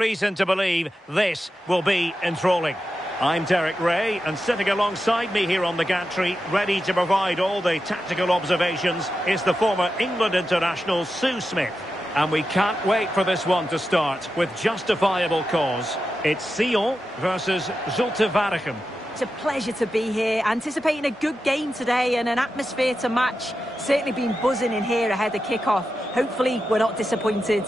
Reason to believe this will be enthralling. I'm Derek Ray, and sitting alongside me here on the gantry, ready to provide all the tactical observations, is the former England international Sue Smith. And we can't wait for this one to start with justifiable cause. It's Sion versus Zulte Waregem. It's a pleasure to be here, anticipating a good game today and an atmosphere to match. Certainly been buzzing in here ahead of kick-off. Hopefully we're not disappointed.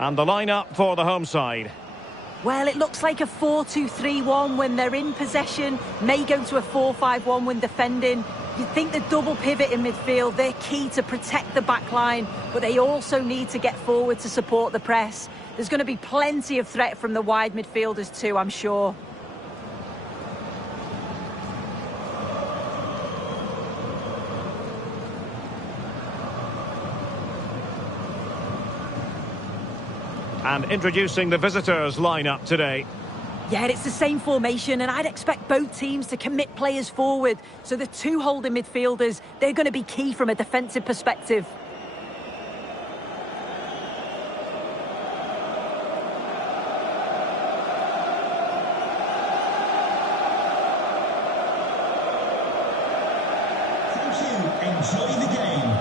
And the lineup for the home side. Well, it looks like a 4-2-3-1 when they're in possession. May go to a 4-5-1 when defending. You'd think the double pivot in midfield, they're key to protect the back line, but they also need to get forward to support the press. There's going to be plenty of threat from the wide midfielders too, I'm sure. And introducing the visitors' lineup today. Yeah, it's the same formation, and I'd expect both teams to commit players forward. So the two holding midfielders, they're going to be key from a defensive perspective. Thank you. Enjoy the game.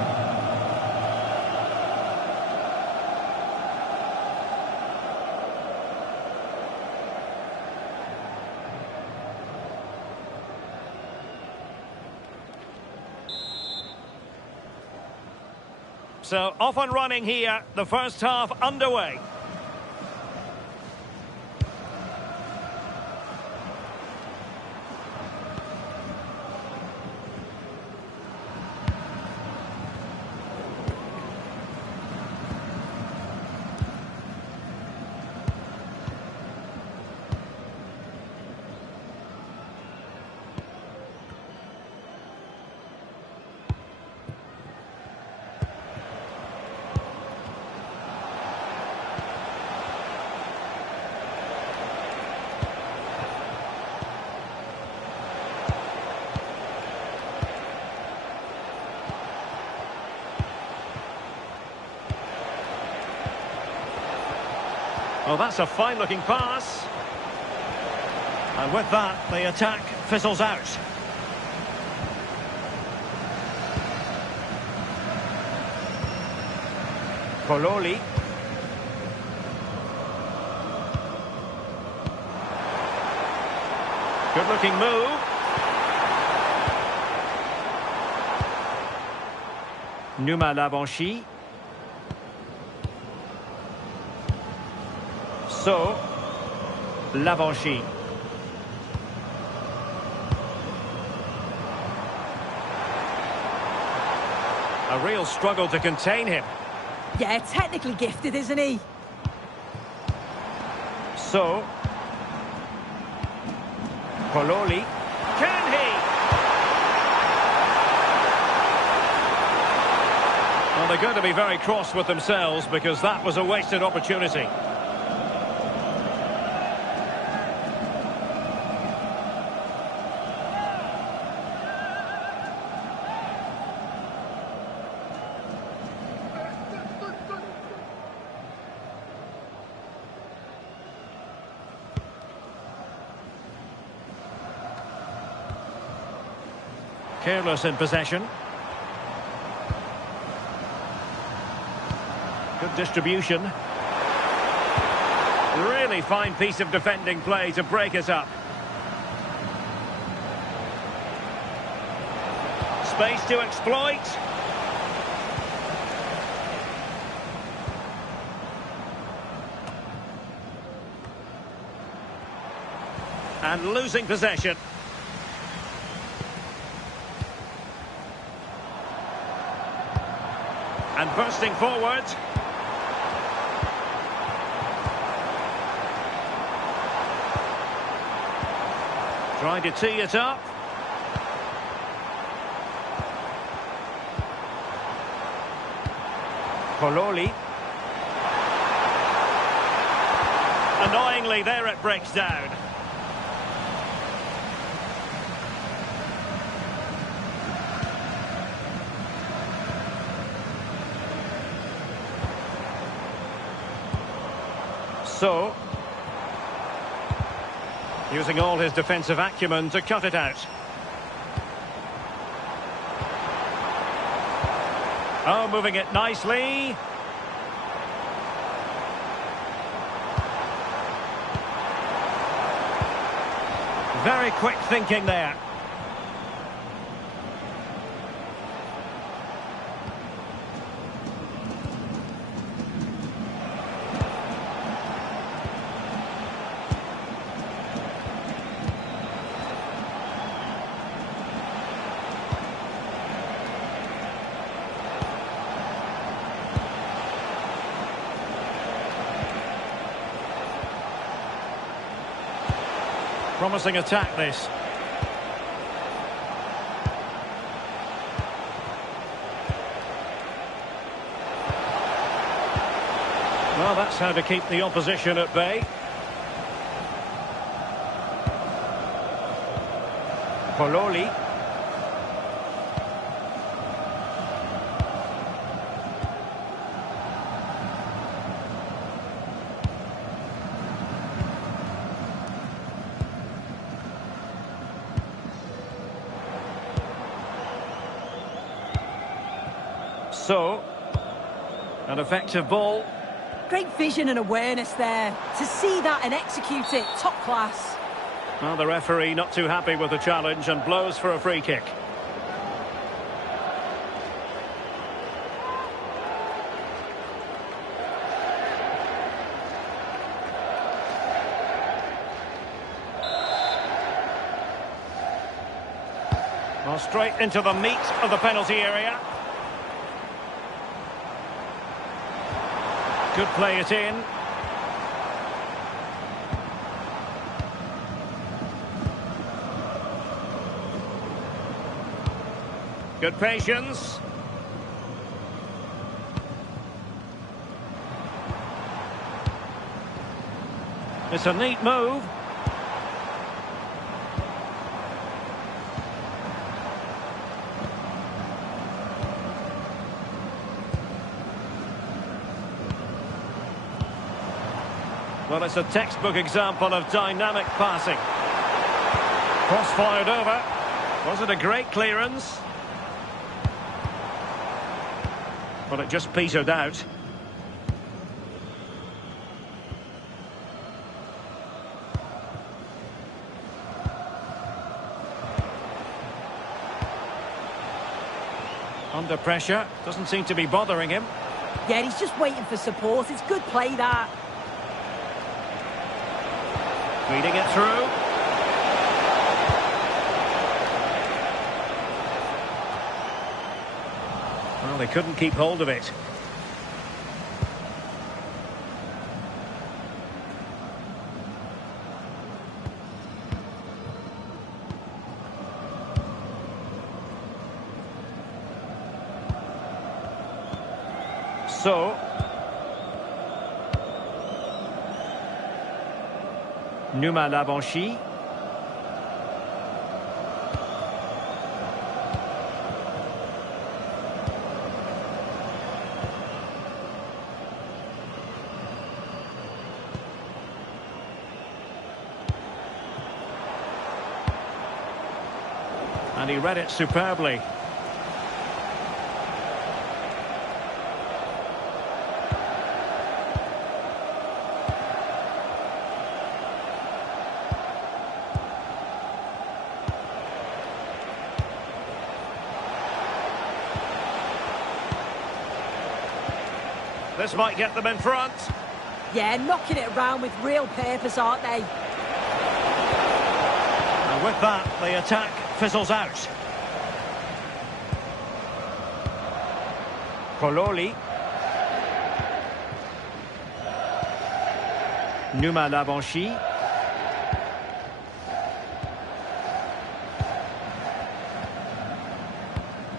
So, off and running here, the first half underway. Well, that's a fine-looking pass. And with that, the attack fizzles out. Pololi. Good-looking move. Numa Labanchi. So, Labanchi. A real struggle to contain him. Yeah, technically gifted, isn't he? So, Pololi. Can he? Well, they're going to be very cross with themselves because that was a wasted opportunity. Careless in possession. Good distribution. Really fine piece of defending play to break it up. Space to exploit. And losing possession. And bursting forward. Trying to tee it up. Pololi. Annoyingly, there it breaks down. So, using all his defensive acumen to cut it out. Oh, moving it nicely. Very quick thinking there. Promising attack, this. Well, that's how to keep the opposition at bay. Pololi. So, an effective ball. Great vision and awareness there. To see that and execute it, top class. Well, the referee not too happy with the challenge and blows for a free kick. Well, straight into the meat of the penalty area. Could play it in. Good patience. It's a neat move. Well, it's a textbook example of dynamic passing. Cross fired over. Was it a great clearance? Well, it just petered out. Under pressure. Doesn't seem to be bothering him. Yeah, he's just waiting for support. It's good play, that. Feeding it through. Well, they couldn't keep hold of it. So, Numa Lavanchi. And he read it superbly. This might get them in front. Yeah, knocking it around with real purpose, aren't they? And with that, the attack fizzles out. Pololi. Numa Lavanchi.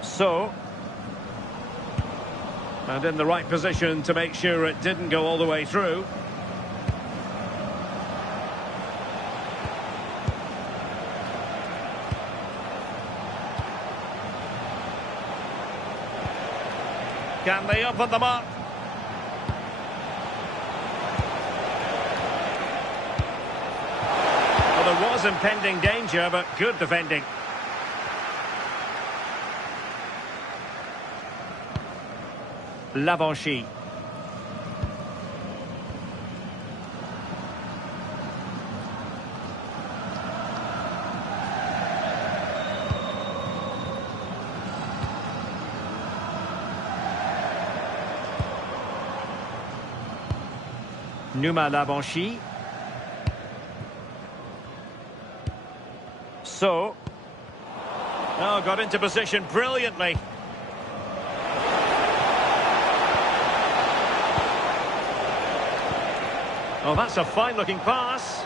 So, and in the right position to make sure it didn't go all the way through. Can they open them up? there was impending danger, but good defending. Lavanchy. Numa Lavanchy. So. Oh, got into position brilliantly. Oh, that's a fine-looking pass.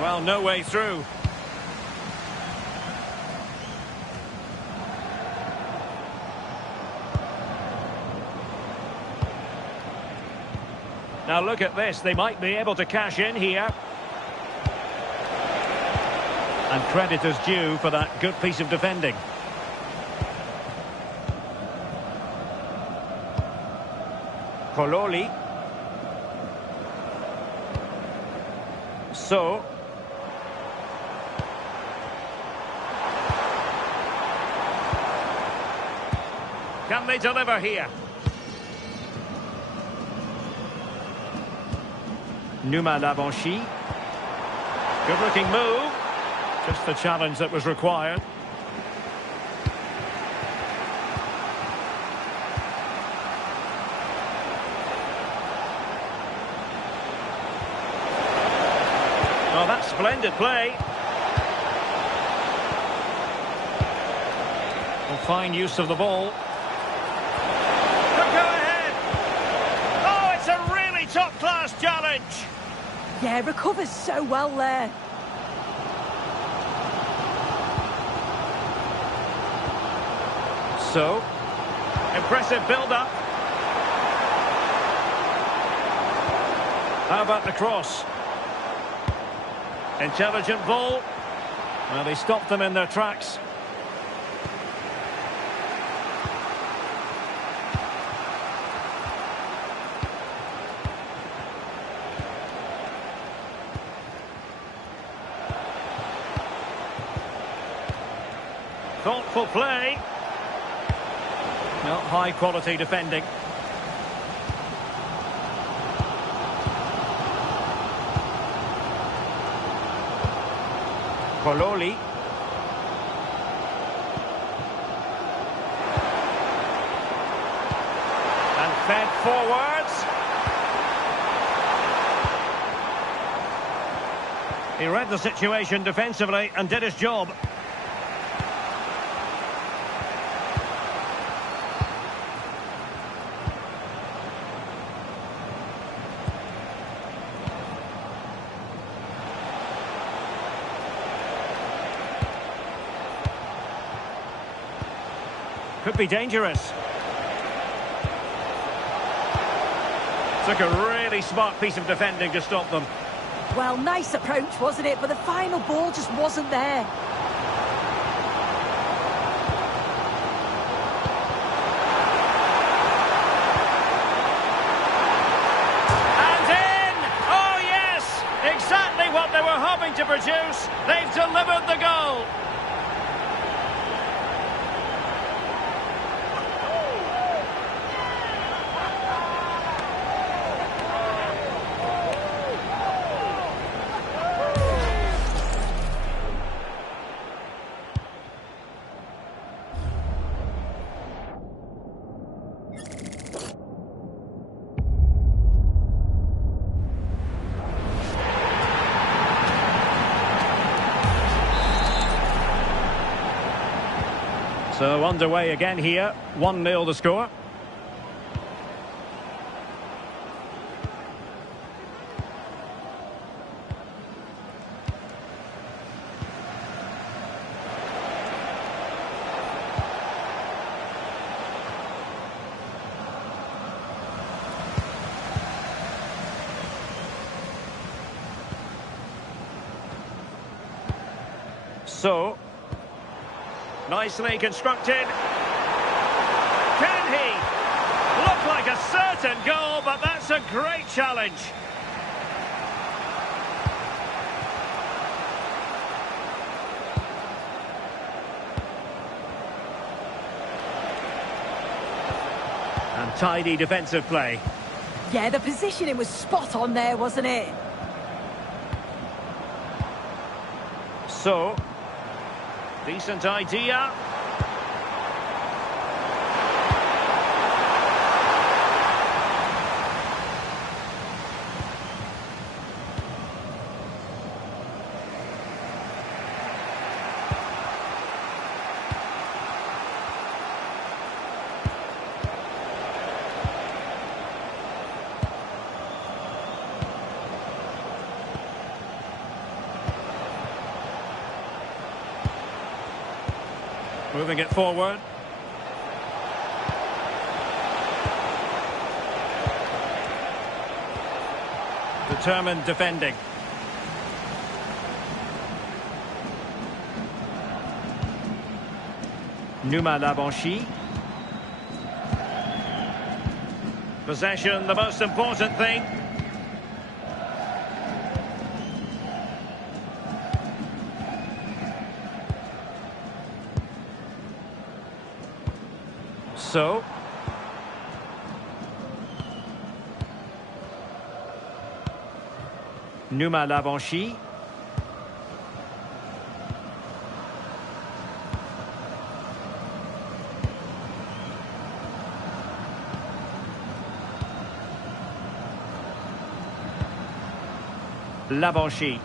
Well, no way through. Now look at this, they might be able to cash in here. And credit is due for that good piece of defending. Kololi. So. Can they deliver here? Numa Lavanchy. Good looking move. Just the challenge that was required. Oh, that's splendid play. Well, fine use of the ball. Go ahead. Oh, it's a really top-class challenge. Yeah, recovers so well there. So, impressive build-up. How about the cross? Intelligent ball. Well, they stopped them in their tracks. Thoughtful play. Not high quality defending. Kololi. And fed forwards. He read the situation defensively and did his job. Could be dangerous. Took a really smart piece of defending to stop them. Well, nice approach, wasn't it? But the final ball just wasn't there. And in! Oh, yes! Exactly what they were hoping to produce. They've delivered the goal. So underway again here, 1-0 the score. So, nicely constructed. Can he? Look like a certain goal, but that's a great challenge. And tidy defensive play. Yeah, the positioning was spot on there, wasn't it? So, decent idea. Moving it forward. Determined defending. Numa Labanchi. Possession, the most important thing. So, Numa Labanchi. Labanchi.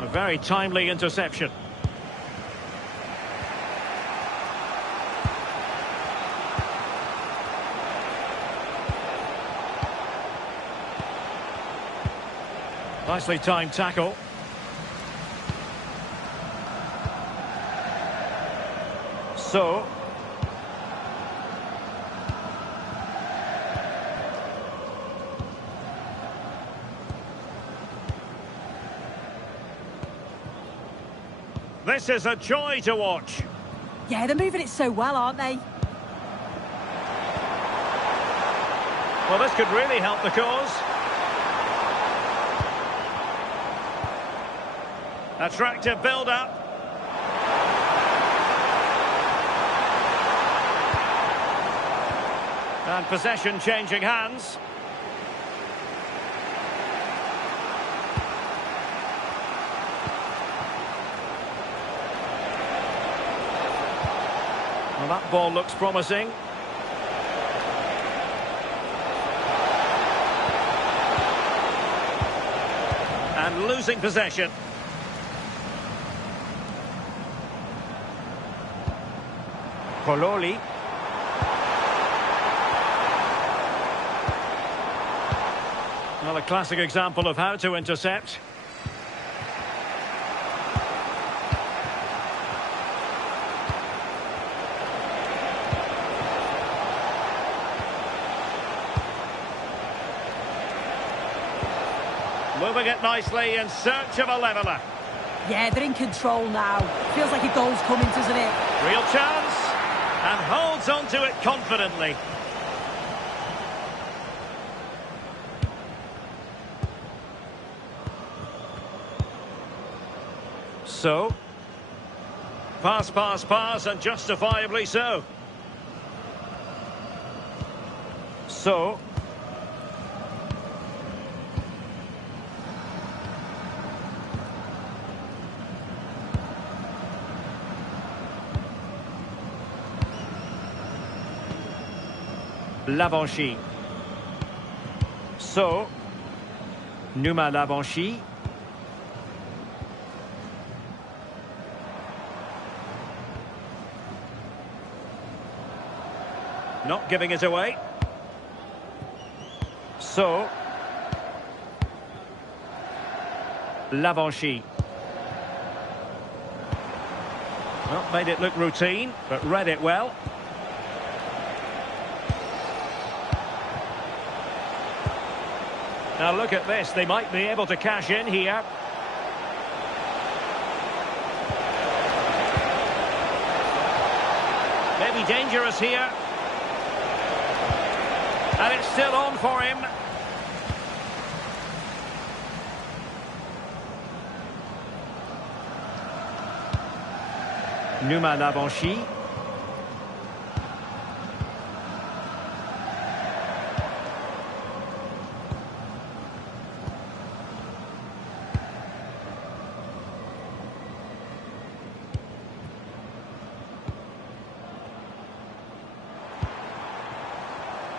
A very timely interception. Nicely timed tackle. So, this is a joy to watch. Yeah, they're moving it so well, aren't they? Well, this could really help the cause. Attractive build-up. And possession changing hands. Well, that ball looks promising. And losing possession. Pololi. Well, a classic example of how to intercept. Moving it nicely in search of a leveller. Yeah, they're in control now. Feels like a goal's coming, doesn't it? Real chance. And holds on to it confidently. So, pass, pass, pass, and justifiably so. So, Labanchi. So, Numa Labanchi. Not giving it away. So, Labanchi. Well, made it look routine, but read it well. Now look at this, they might be able to cash in here. Maybe dangerous here. And it's still on for him. Numa Lavanchy.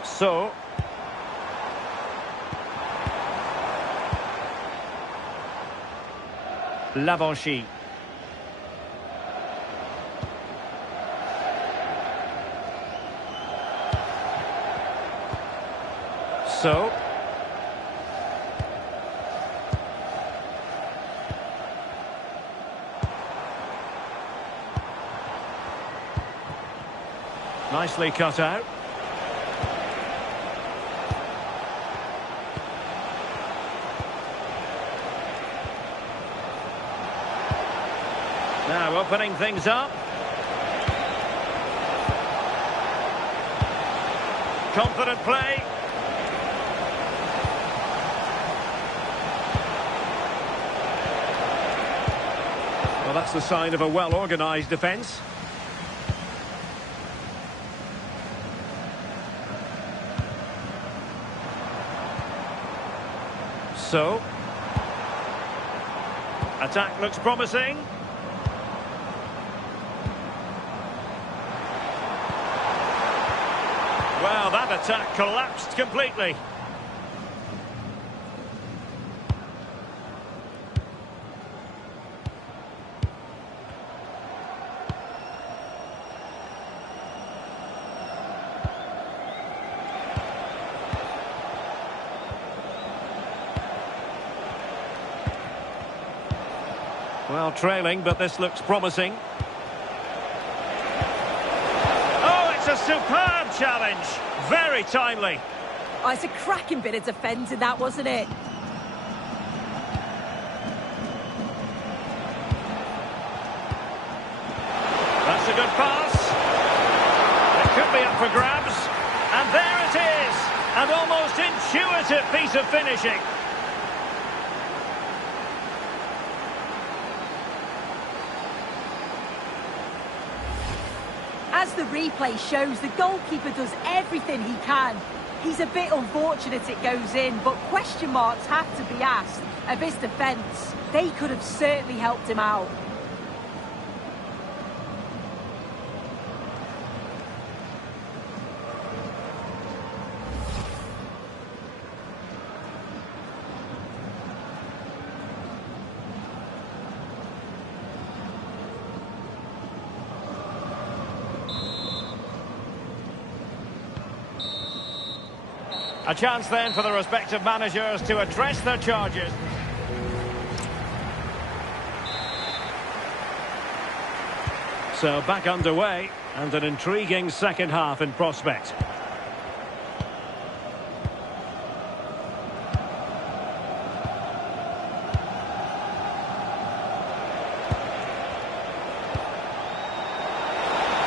So, Lavanchy. So, nicely cut out. Now opening things up. Confident play. Well, that's the sign of a well-organised defence. So, attack looks promising. Well, that attack collapsed completely. Well, trailing, but this looks promising. Oh, it's a superb challenge. Very timely. Oh, it's a cracking bit of defending, that, wasn't it? That's a good pass. It could be up for grabs. And there it is. An almost intuitive piece of finishing. As the replay shows, the goalkeeper does everything he can. He's a bit unfortunate it goes in, but question marks have to be asked of his defence. They could have certainly helped him out. A chance then for the respective managers to address their charges. So back underway, and an intriguing second half in prospect.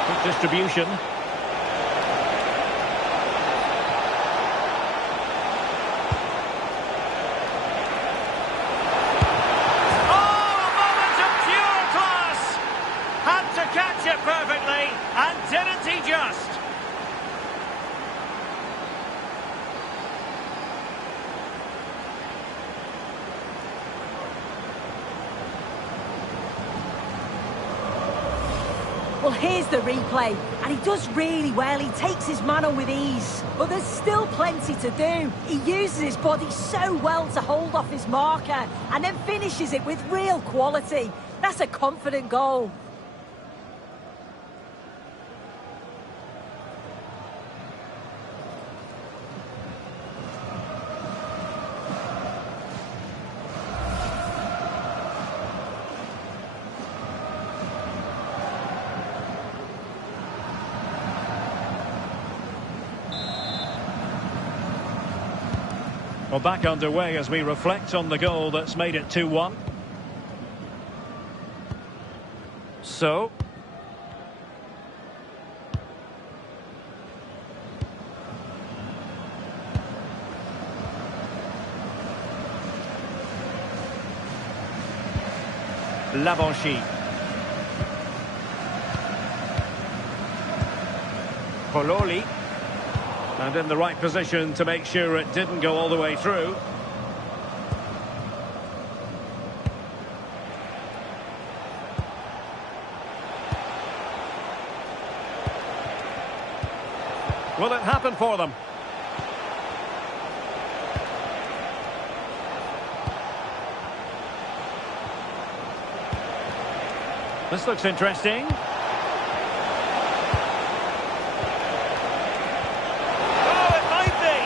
Good distribution. Perfectly, and didn't he just? Well, here's the replay, and he does really well. He takes his man on with ease, but there's still plenty to do. He uses his body so well to hold off his marker, and then finishes it with real quality. That's a confident goal. Well, back underway as we reflect on the goal that's made it 2-1. So, Lavanchi. Pololi. And in the right position to make sure it didn't go all the way through. Will it happen for them? This looks interesting. Oh, it might be!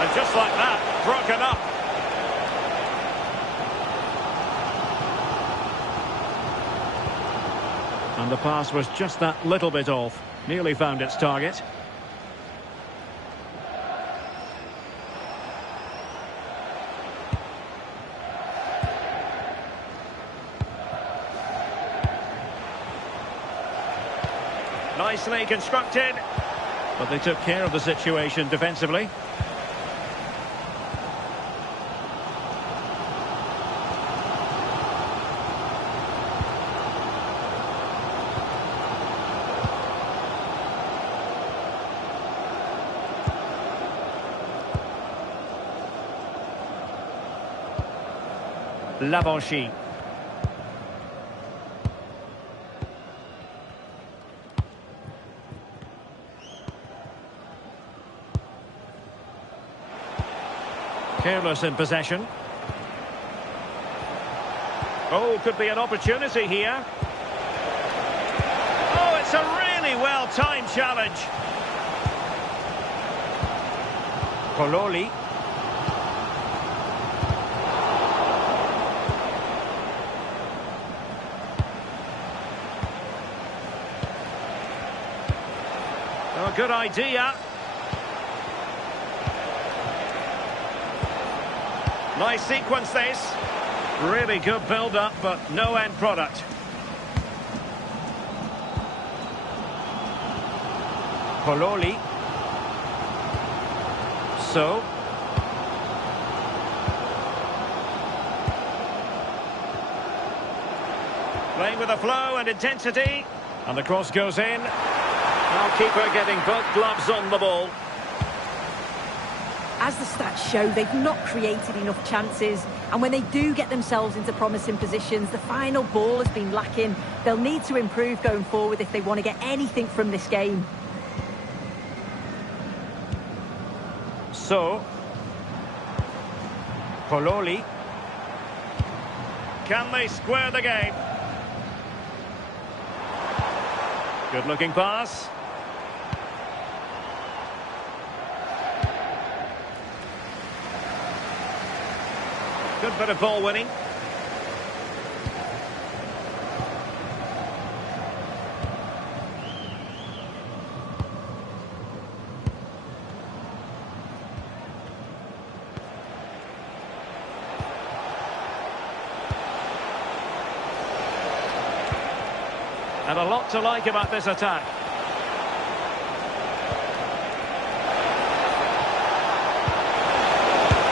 And just like that, broken up. And the pass was just that little bit off. Nearly found its target. Nicely constructed, but they took care of the situation defensively. Lavanchi. Careless in possession. Oh, could be an opportunity here. Oh, it's a really well-timed challenge. Pololi. Oh, good idea. Nice sequence this. Really good build-up, but no end product. Pololi. So. Playing with a flow and intensity. And the cross goes in. Now keeper getting both gloves on the ball. As the stats show, they've not created enough chances, and when they do get themselves into promising positions, the final ball has been lacking. They'll need to improve going forward if they want to get anything from this game. So, Pololi. Can they square the game? Good looking pass. Good bit of ball winning. And a lot to like about this attack.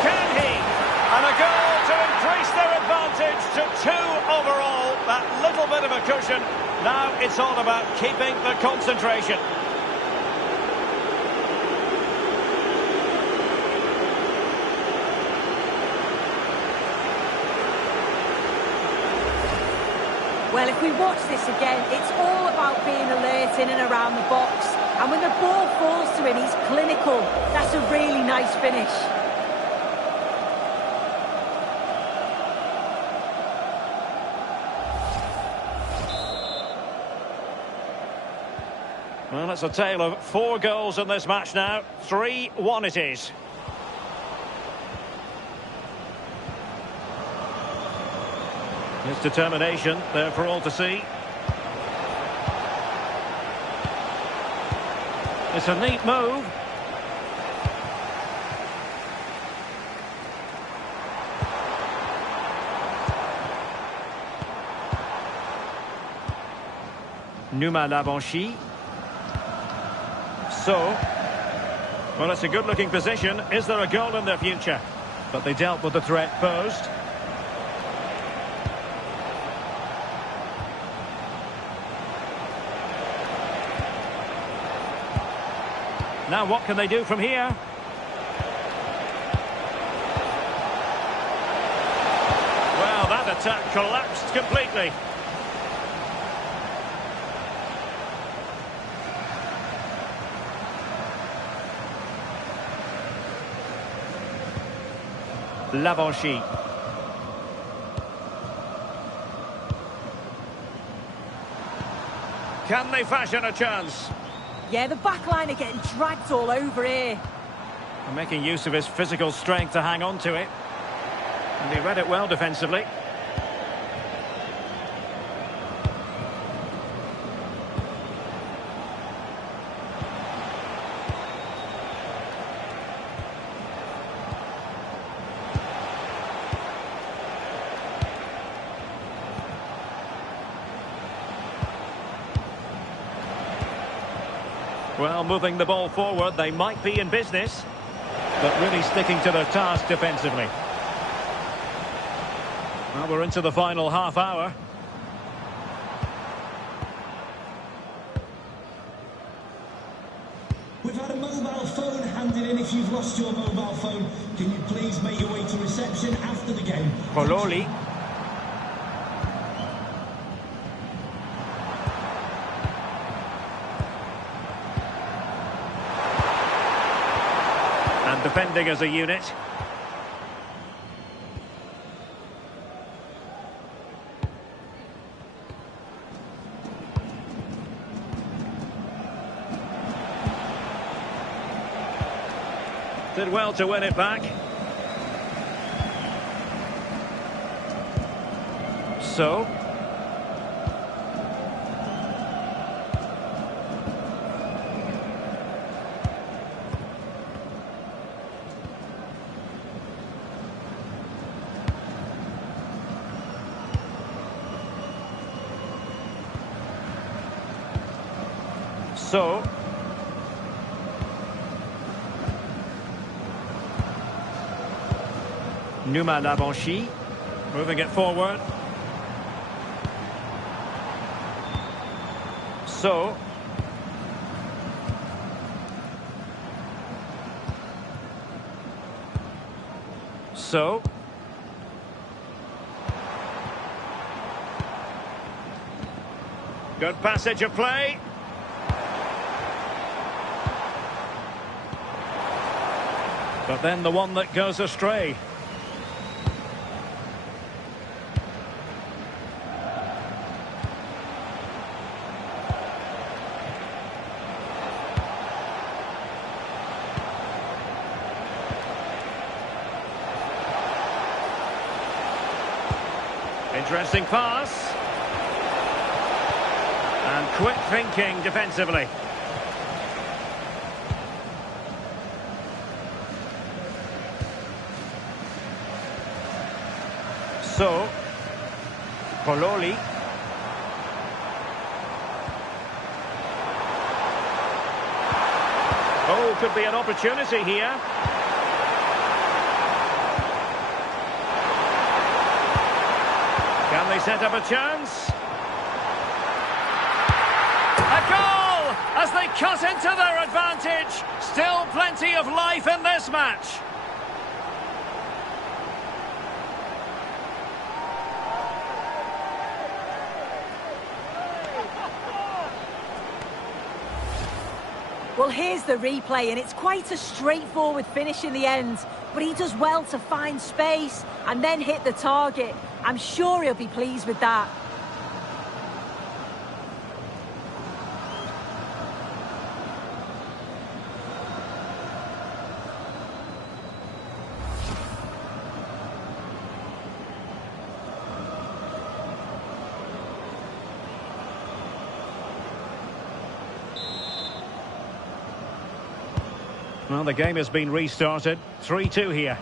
Can he? And a goal to increase their advantage to 2 overall. That little bit of a cushion. Now it's all about keeping the concentration. Well, if we watch this again, it's all about being alert in and around the box. And when the ball falls to him, he's clinical. That's a really nice finish. Well, it's a tale of 4 goals in this match now. 3-1 it is. His determination there for all to see. It's a neat move. Numa Lavanchi. So, well, it's a good-looking position. Is there a goal in their future? But they dealt with the threat posed. Now what can they do from here? Well, that attack collapsed completely. Lavanchy. Can they fashion a chance? Yeah, the back line are getting dragged all over here. And making use of his physical strength to hang on to it. And he read it well defensively. Well, moving the ball forward, they might be in business, but really sticking to their task defensively. Well, we're into the final half hour. We've had a mobile phone handed in. If you've lost your mobile phone, can you please make your way to reception after the game? Pololi. And defending as a unit. Did well to win it back. So. So. Numa Lavanchy, moving it forward. So. So. Good passage of play. But then the one that goes astray. Interesting pass. And quick thinking defensively. So, Pololi. Oh, could be an opportunity here. Can they set up a chance? A goal! As they cut into their advantage. Still plenty of life in this match. Well, here's the replay, and it's quite a straightforward finish in the end. But he does well to find space and then hit the target. I'm sure he'll be pleased with that. Well, the game has been restarted. 3-2 here.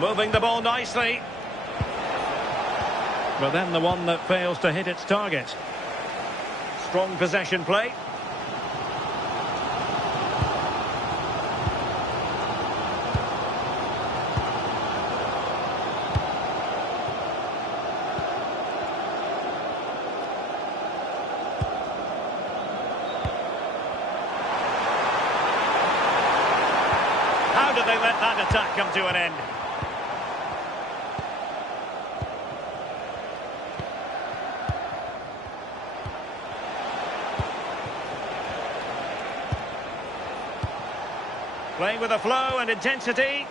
Moving the ball nicely. But then the one that fails to hit its target. Strong possession play. How did they let that attack come to an end? Playing with a flow and intensity.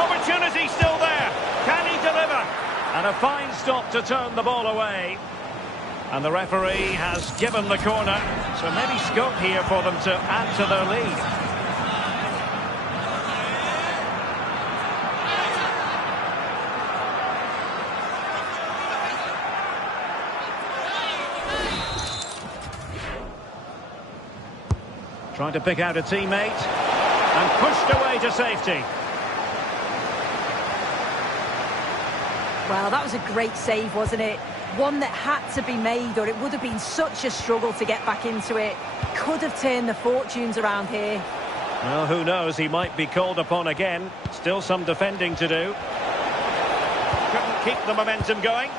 Opportunity still there. Can he deliver? And a fine stop to turn the ball away. And the referee has given the corner. So maybe scope here for them to add to their lead. Trying to pick out a teammate and pushed away to safety. Well, that was a great save, wasn't it? One that had to be made, or it would have been such a struggle to get back into it. Could have turned the fortunes around here. Well, who knows? He might be called upon again. Still some defending to do. Couldn't keep the momentum going.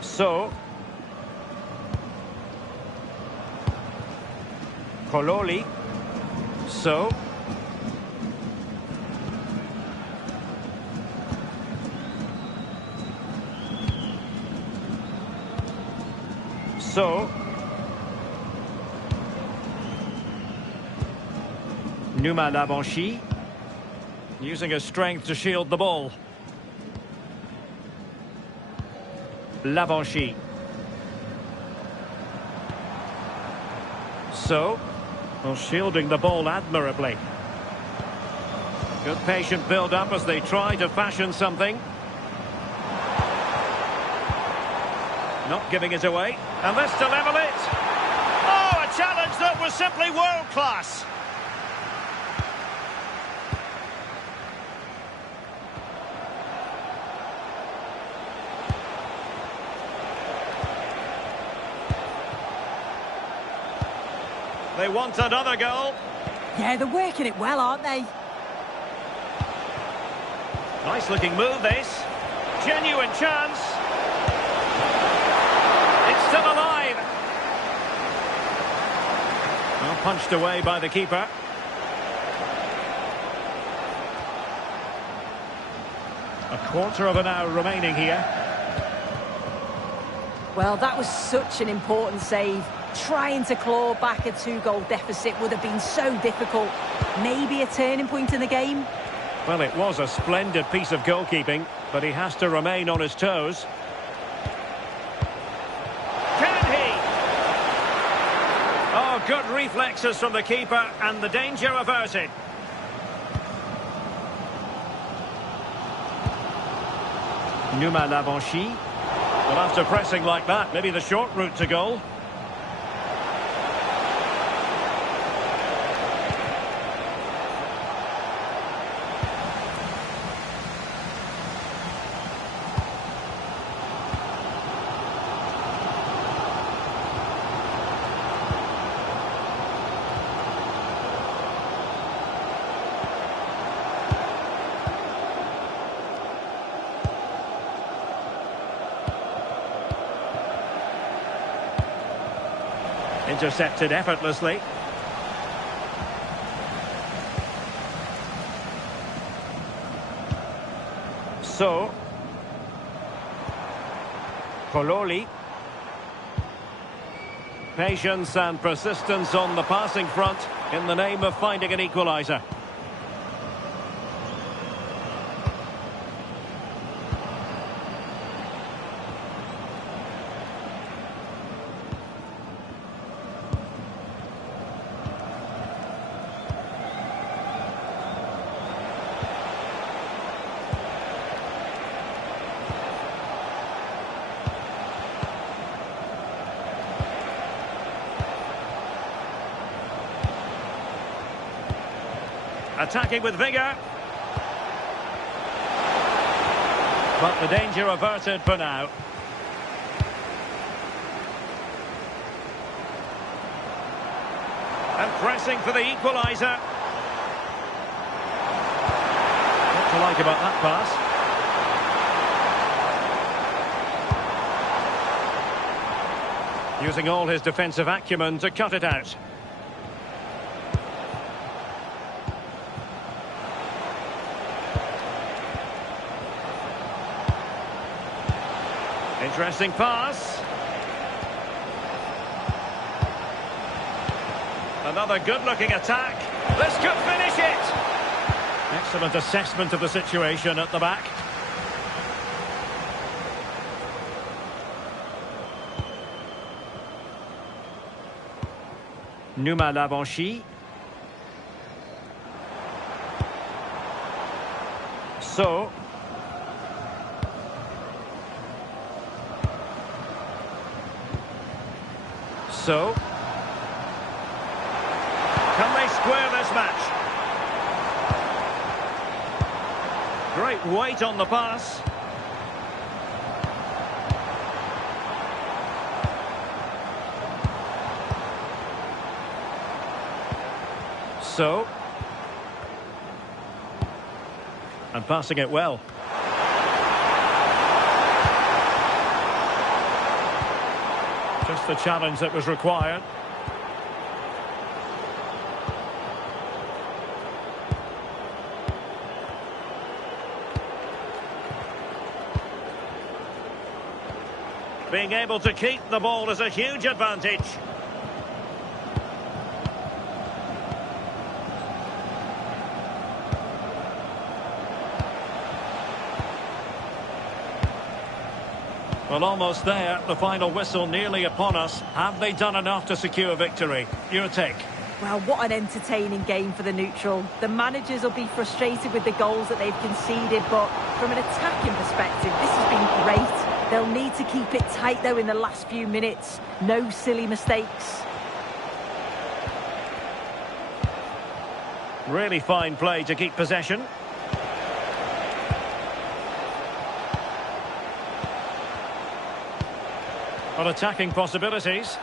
So, Kololi. So, Numa Labanchi using his strength to shield the ball. Labanchi. So, well, shielding the ball admirably. Good patient build-up as they try to fashion something. Not giving it away. And this to level it. Oh, a challenge that was simply world-class. They want another goal. Yeah, they're working it well, aren't they? Nice looking move, this. Genuine chance. It's still alive. Well, punched away by the keeper. A quarter of an hour remaining here. Well, that was such an important save. Trying to claw back a 2-goal deficit would have been so difficult. Maybe a turning point in the game. Well, it was a splendid piece of goalkeeping, but he has to remain on his toes. Can he? Oh, good reflexes from the keeper, and the danger averted. Numa Labanchi. Well, after pressing like that, maybe the short route to goal. Intercepted effortlessly. So, Kololi. Patience and persistence on the passing front in the name of finding an equaliser. Attacking with vigour. But the danger averted for now. And pressing for the equaliser. What to like about that pass? Using all his defensive acumen to cut it out. Interesting pass. Another good-looking attack. This could finish it. Excellent assessment of the situation at the back. Numa Lavanchi. So. Can they square this match? Great weight on the pass. And passing it well. Just the challenge that was required. Being able to keep the ball is a huge advantage. Well, almost there. The final whistle nearly upon us. Have they done enough to secure victory? Your take? Well, what an entertaining game for the neutral. The managers will be frustrated with the goals that they've conceded, but from an attacking perspective, this has been great. They'll need to keep it tight, though, in the last few minutes. No silly mistakes. Really fine play to keep possession. Well, attacking possibilities.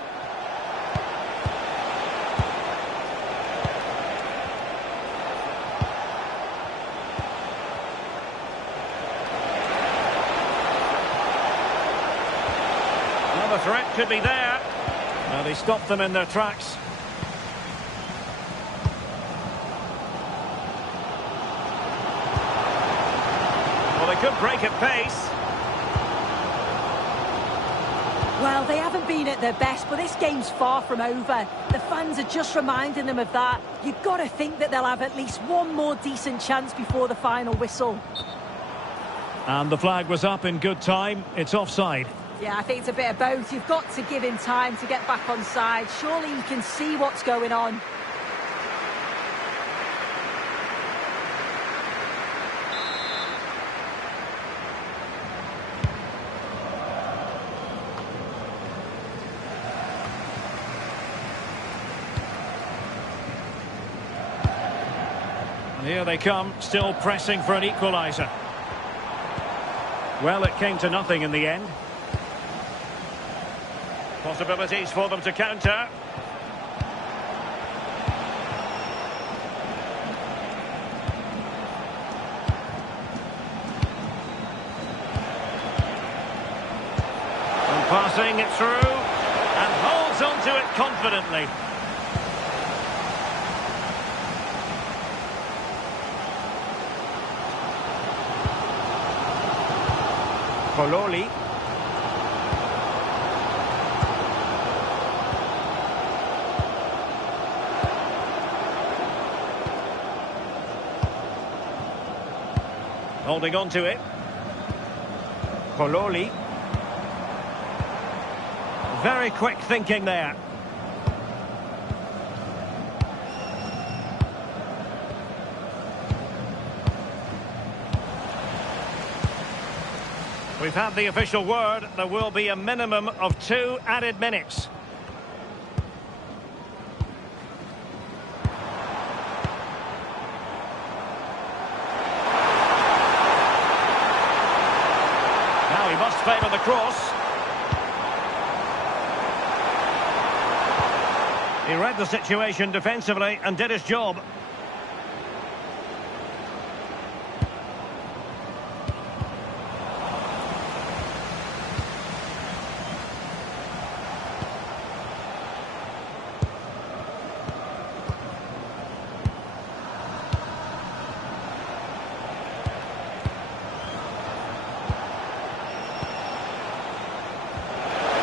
Another threat could be there. Now they stopped them in their tracks. Well, they could break at pace. Well, they haven't been at their best, but this game's far from over. The fans are just reminding them of that. You've got to think that they'll have at least one more decent chance before the final whistle. And the flag was up in good time. It's offside. Yeah, I think it's a bit of both. You've got to give him time to get back on side. Surely he can see what's going on. Here they come, still pressing for an equaliser. Well, it came to nothing in the end. Possibilities for them to counter. And passing it through, and holds on to it confidently. Pololi. Holding on to it. Pololi. Very quick thinking there. We've had the official word. There will be a minimum of 2 added minutes. favour the cross. He read the situation defensively and did his job.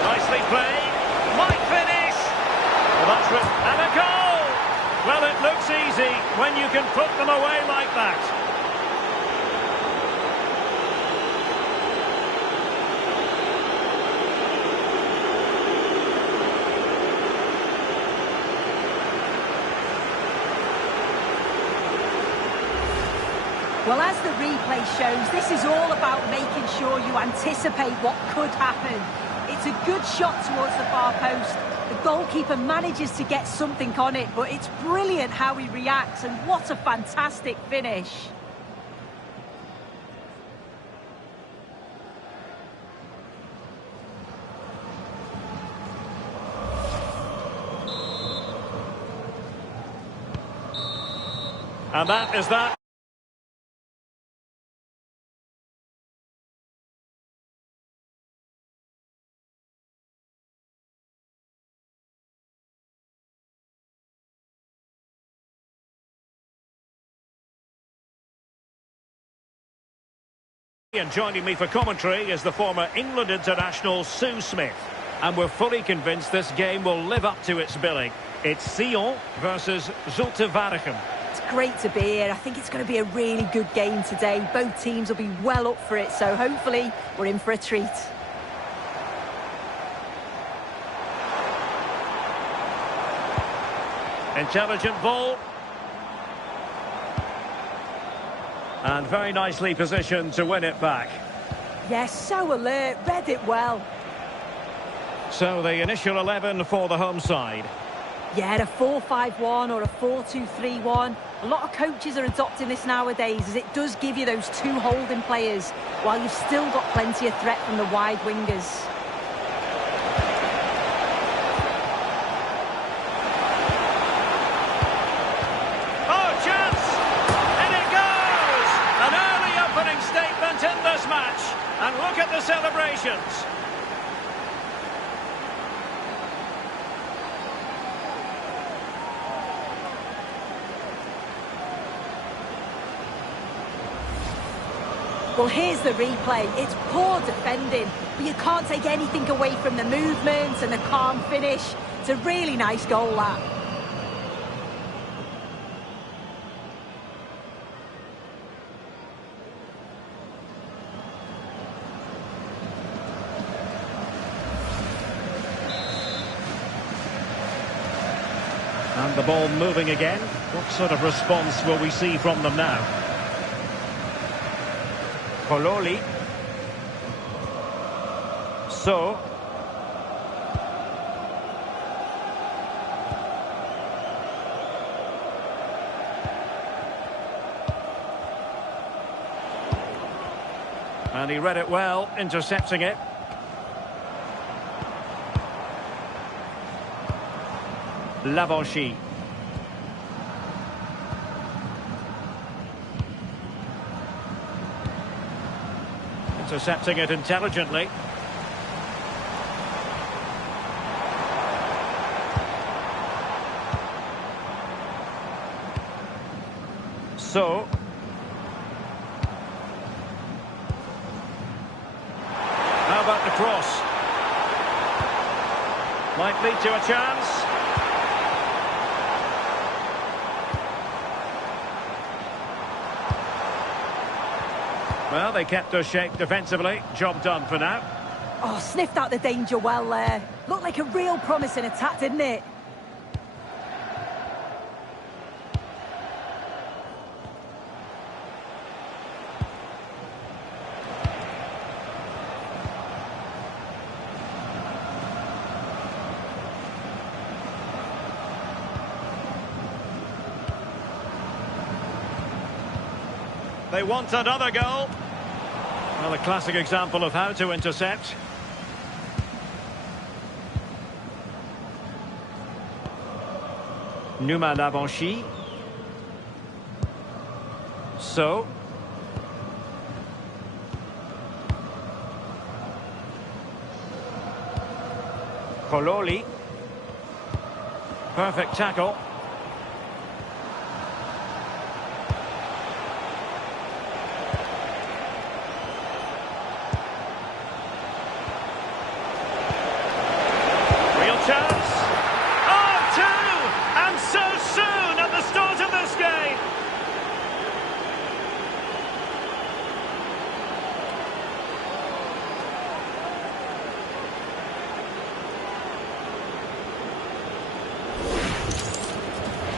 Nicely played. Might finish. Well, that's it. And a goal! Well, it looks easy when you can put them away like that. Well, as the replay shows, this is all about making sure you anticipate what could happen. It's a good shot towards the far post. The goalkeeper manages to get something on it, but it's brilliant how he reacts, and what a fantastic finish. And that is that. And joining me for commentary is the former England international Sue Smith. And we're fully convinced this game will live up to its billing. It's Sion versus Zulte Waregem. It's great to be here. I think it's going to be a really good game today. Both teams will be well up for it, so hopefully we're in for a treat. Intelligent ball. And very nicely positioned to win it back. Yes, so alert, read it well. So the initial 11 for the home side. Yeah, a 4-5-1 or a 4-2-3-1. A lot of coaches are adopting this nowadays, as it does give you those two holding players, while you've still got plenty of threat from the wide wingers. And look at the celebrations. Well, here's the replay. It's poor defending, but you can't take anything away from the movement and the calm finish. It's a really nice goal, that. And the ball moving again. What sort of response will we see from them now? Kololi. So. And he read it well, intercepting it. Lavanchy. Intercepting it intelligently. So. How about the cross? Might lead to a chance. Well, they kept their shape defensively. Job done for now. Oh, sniffed out the danger well there. Looked like a real promising attack, didn't it? They want another goal. Well, a classic example of how to intercept. Numa Lavanchi. So. Kololi. Perfect tackle. Real chance. Oh, two! And so soon at the start of this game.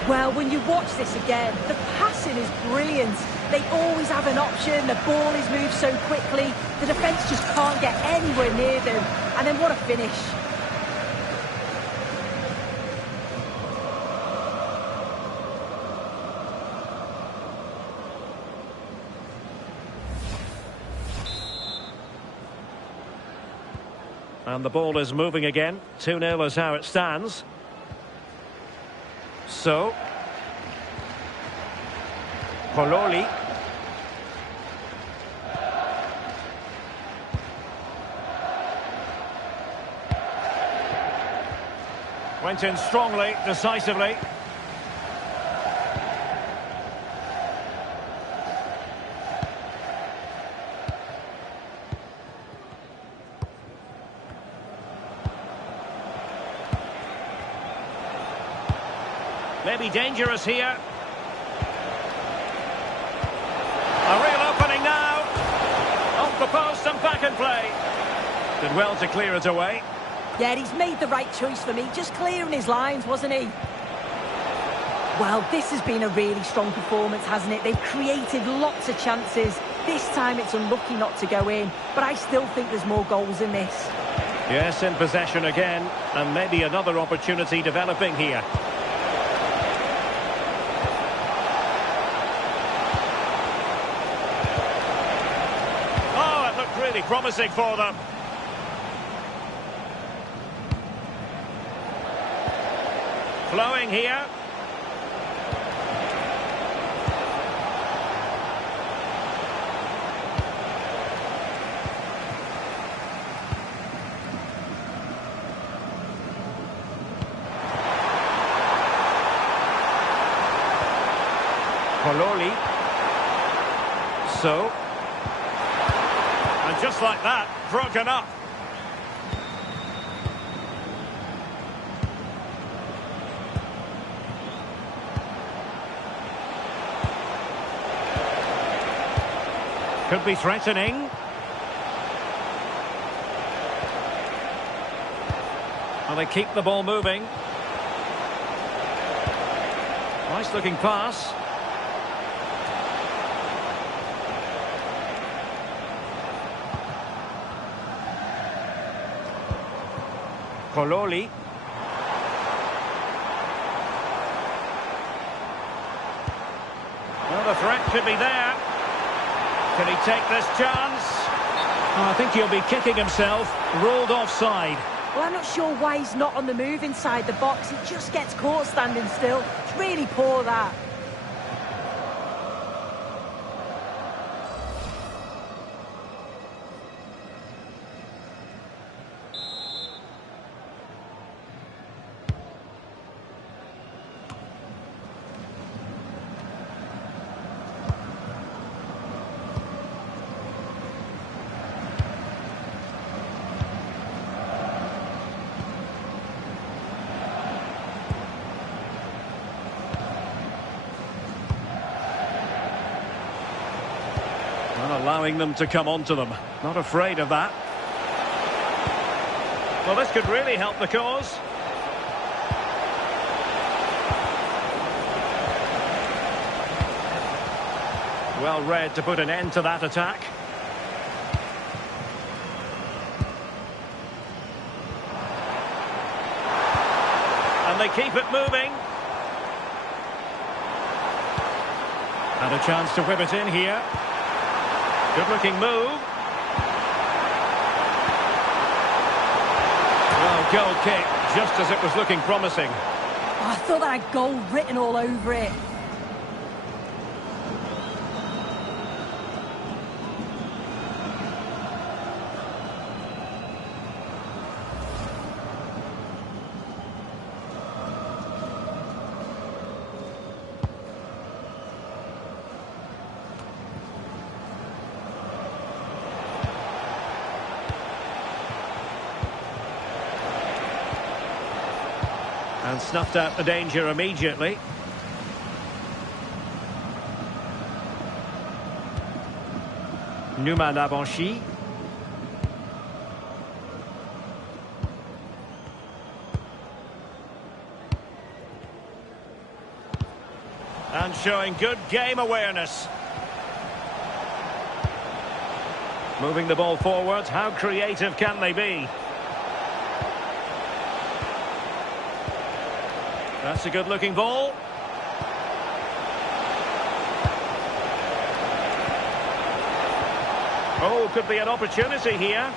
Well, when you watch this again, the passing is brilliant. They always have an option, the ball is moved so quickly, the defence just can't get anywhere near them. And then what a finish. And the ball is moving again. 2-0 is how it stands. So, Kololi. Went in strongly, decisively. Maybe dangerous here. A real opening now. Off the post and back in play. Did well to clear it away. Yeah, he's made the right choice for me. Just clearing his lines, wasn't he? Well, this has been a really strong performance, hasn't it? They've created lots of chances. This time it's unlucky not to go in. But I still think there's more goals in this. Yes, in possession again. And maybe another opportunity developing here. Really promising for them. Flowing here. Kololi. So. And just like that, broken up. Could be threatening. Well, they keep the ball moving. Nice looking pass. Kololi. Well, the threat could be there. Can he take this chance? Oh, I think he'll be kicking himself. Ruled offside. Well, I'm not sure why he's not on the move inside the box. He just gets caught standing still. It's really poor, that. Not allowing them to come onto them. Not afraid of that. Well, this could really help the cause. Well read to put an end to that attack. And they keep it moving. And a chance to whip it in here. Good looking move. goal kick, just as it was looking promising. Oh, I thought that had goal written all over it. And snuffed out the danger immediately. Numa Labanchi. And showing good game awareness. Moving the ball forward, how creative can they be? That's a good-looking ball. Oh, could be an opportunity here.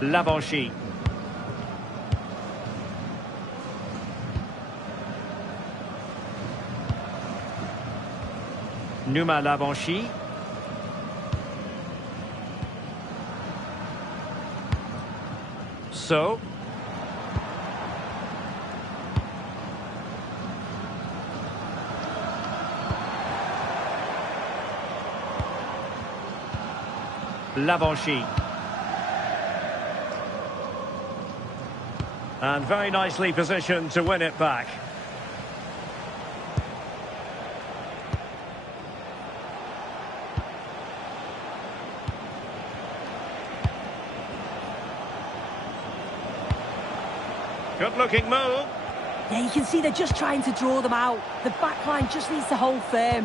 Labanchi. Numa Labanchi. So, Labanchi. And very nicely positioned to win it back. Good-looking move. Yeah, you can see they're just trying to draw them out. The back line just needs to hold firm.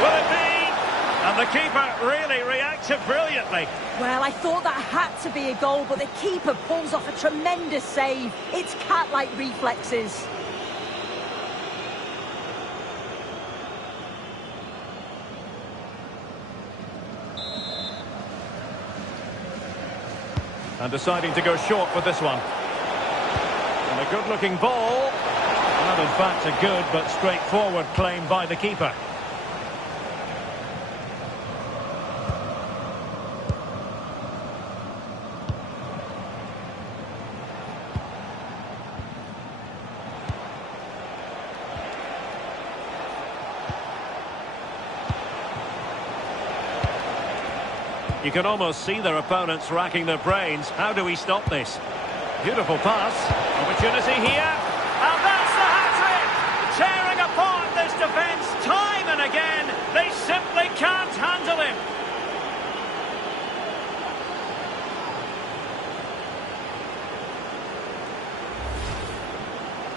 Will it be? And the keeper really reacted brilliantly. Well, I thought that had to be a goal, but the keeper pulls off a tremendous save. It's cat-like reflexes. And deciding to go short with this one. And a good-looking ball. And in fact, a good but straightforward claim by the keeper. You can almost see their opponents racking their brains. How do we stop this? Beautiful pass. Opportunity here. And that's the hat-trick! Tearing apart this defence time and again. They simply can't handle him.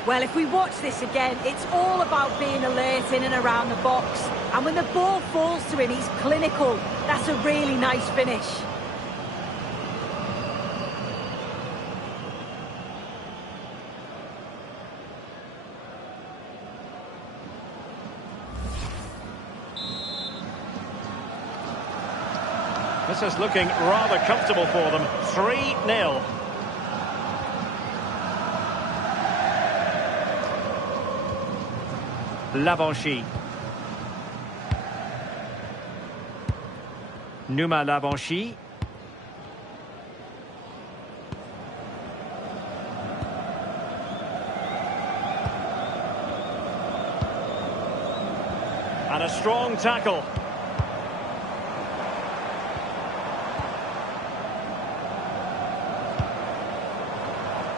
Well, if we watch this again, it's all about being alert in and around the box. And when the ball falls to him, he's clinical. That's a really nice finish. This is looking rather comfortable for them. 3-0. Labanchi. Numa Labanchi. And a strong tackle.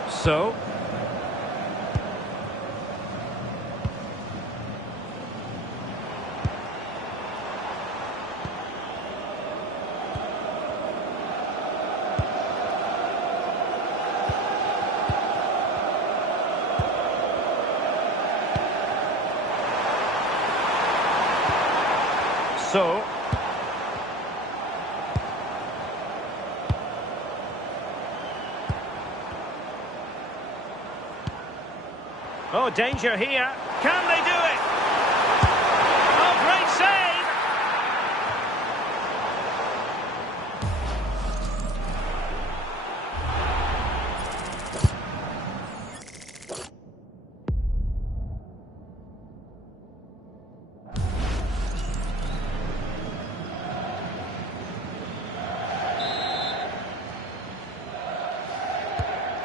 So. So. Oh, danger here. Can they do it? Oh, great save!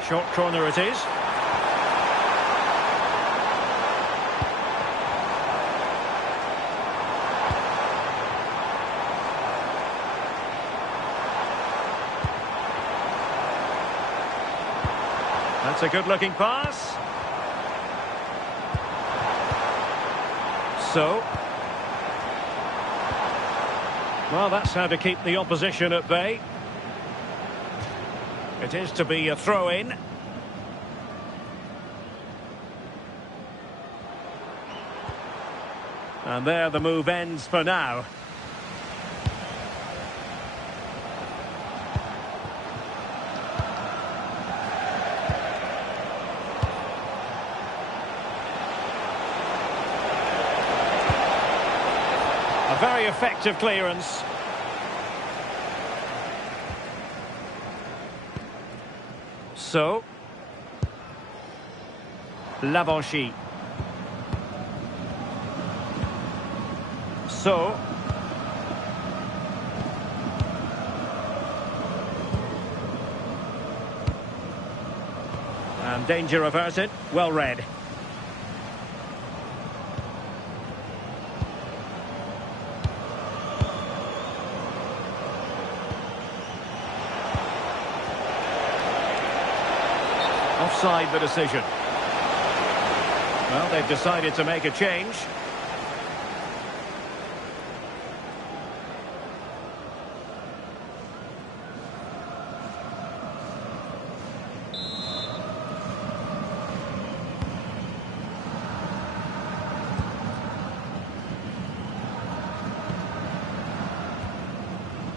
Short corner it is. That's a good-looking pass. So, well, that's how to keep the opposition at bay. It is to be a throw-in. And there the move ends for now. A very effective clearance. So, Lavanchy. So, and danger averted. Well read. Offside the decision. Well, they've decided to make a change.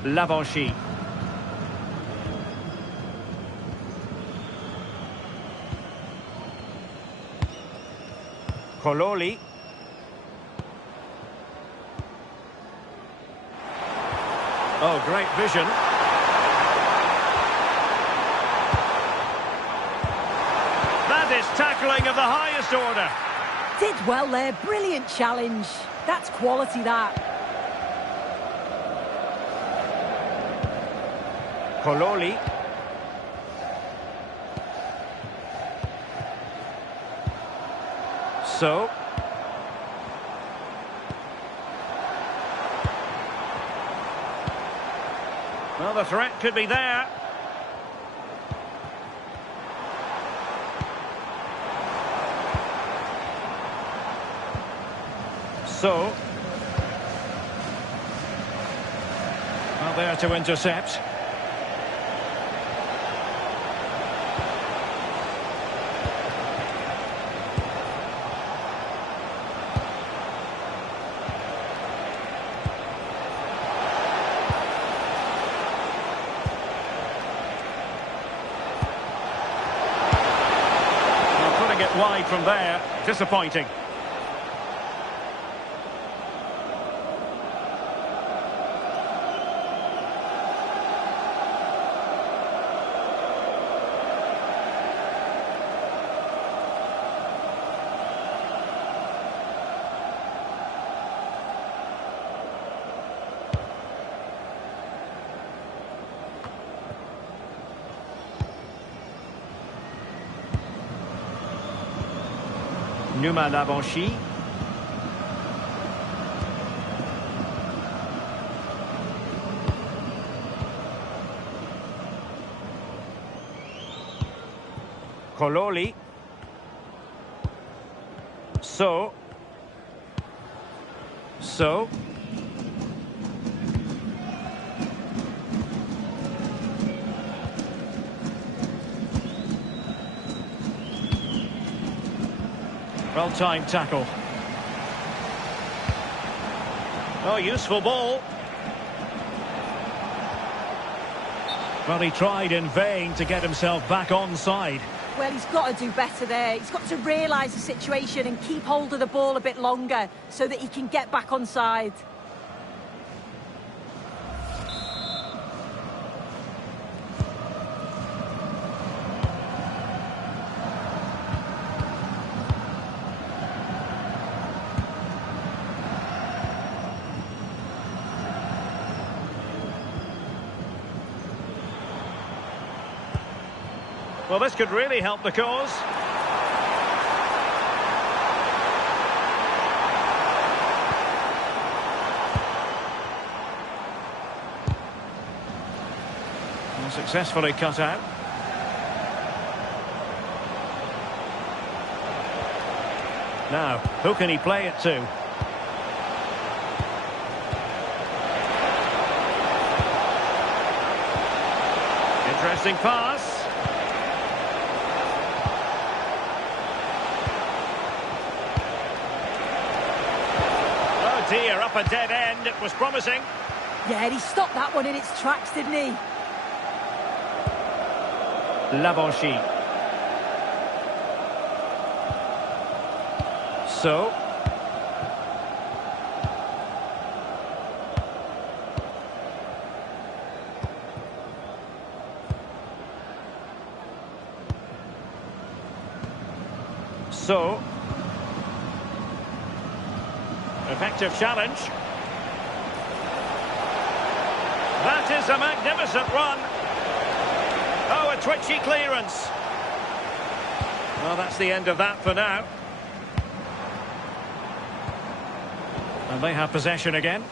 Lavanchy. Kololi. Oh, great vision. That is tackling of the highest order. Did well there, brilliant challenge. That's quality, that. Kololi. So, well, the threat could be there. So, well, there to intercept. It wide from there. Disappointing. Numa Lavanchy. Kololi. So. Well-timed tackle. Oh, useful ball. Well, he tried in vain to get himself back onside. Well, he's got to do better there. He's got to realise the situation and keep hold of the ball a bit longer so that he can get back onside. Well, this could really help the cause. And successfully cut out. Now, who can he play it to? Interesting pass. Oh dear, up a dead end. It was promising. Yeah, he stopped that one in its tracks, didn't he? Lavanchy. So. So. Effective challenge. That is a magnificent run. Oh, a twitchy clearance. Well, that's the end of that for now. And they have possession again.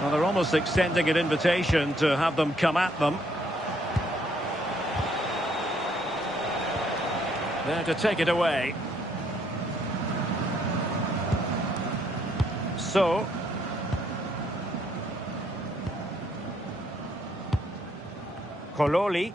Well, they're almost extending an invitation to have them come at them. There to take it away. So. Kololi.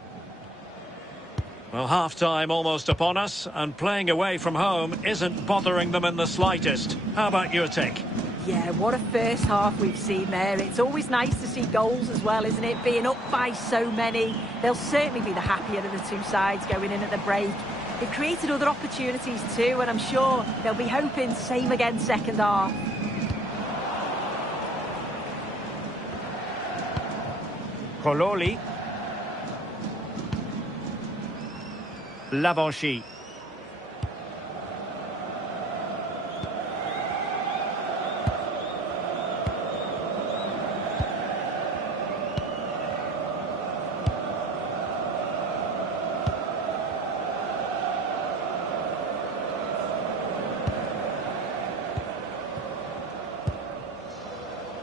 Well, half-time almost upon us, and playing away from home isn't bothering them in the slightest. How about your take? Yeah, what a first half we've seen there. It's always nice to see goals as well, isn't it? Being up by so many. They'll certainly be the happier of the two sides going in at the break. They've created other opportunities too, and I'm sure they'll be hoping same again second half. Kololi. Lavanchy.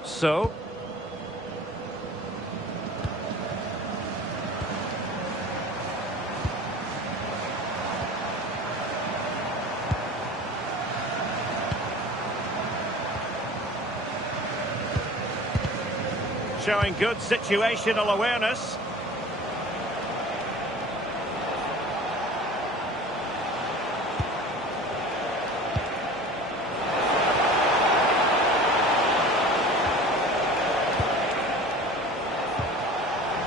So. Showing good situational awareness.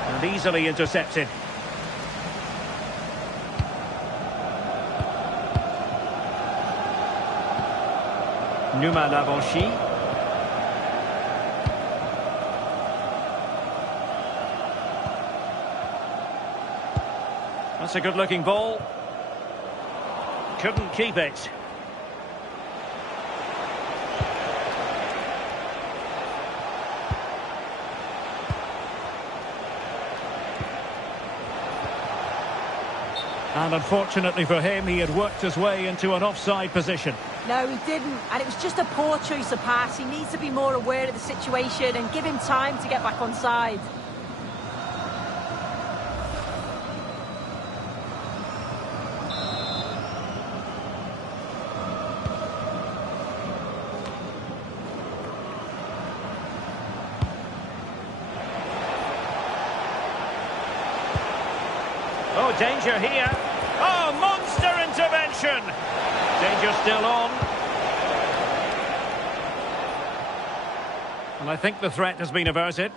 And easily intercepted. Numa Lavanchy. That's a good-looking ball. Couldn't keep it. And unfortunately for him, he had worked his way into an offside position. No, he didn't. And it was just a poor choice of pass. He needs to be more aware of the situation and give him time to get back on side. Oh, danger here. Oh, monster intervention. Danger still on. And I think the threat has been averted.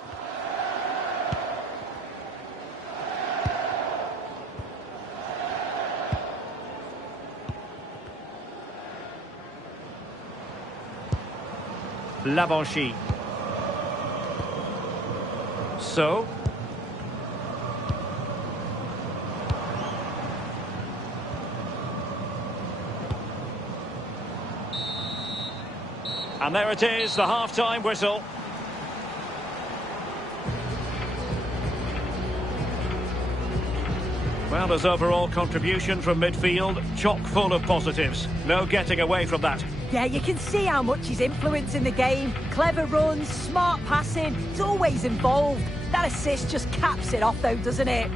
Lavanchy. So. And there it is, the half-time whistle. Well, his overall contribution from midfield, chock full of positives. No getting away from that. Yeah, you can see how much he's influencing the game. Clever runs, smart passing, he's always involved. That assist just caps it off though, doesn't it?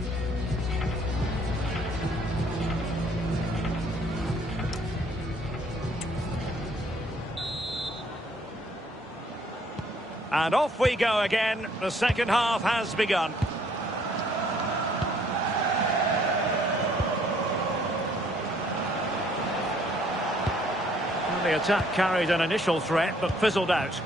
And off we go again. The second half has begun. And the attack carried an initial threat, but fizzled out.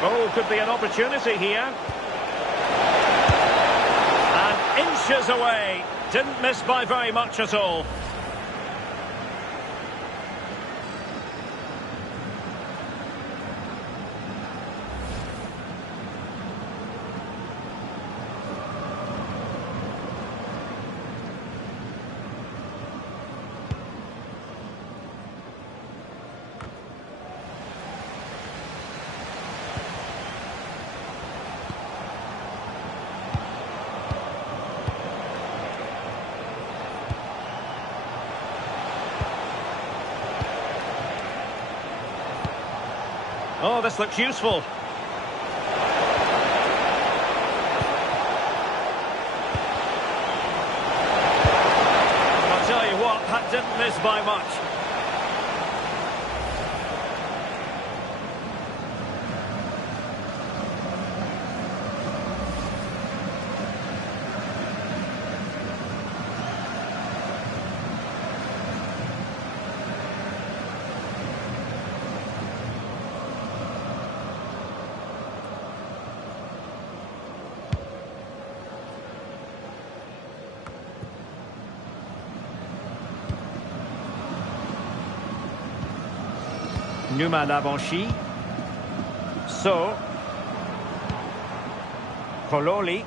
Oh, could be an opportunity here. And inches away. Didn't miss by very much at all. Oh, this looks useful. I'll tell you what, that didn't miss by much. Numa Labanchi. So. Kololi.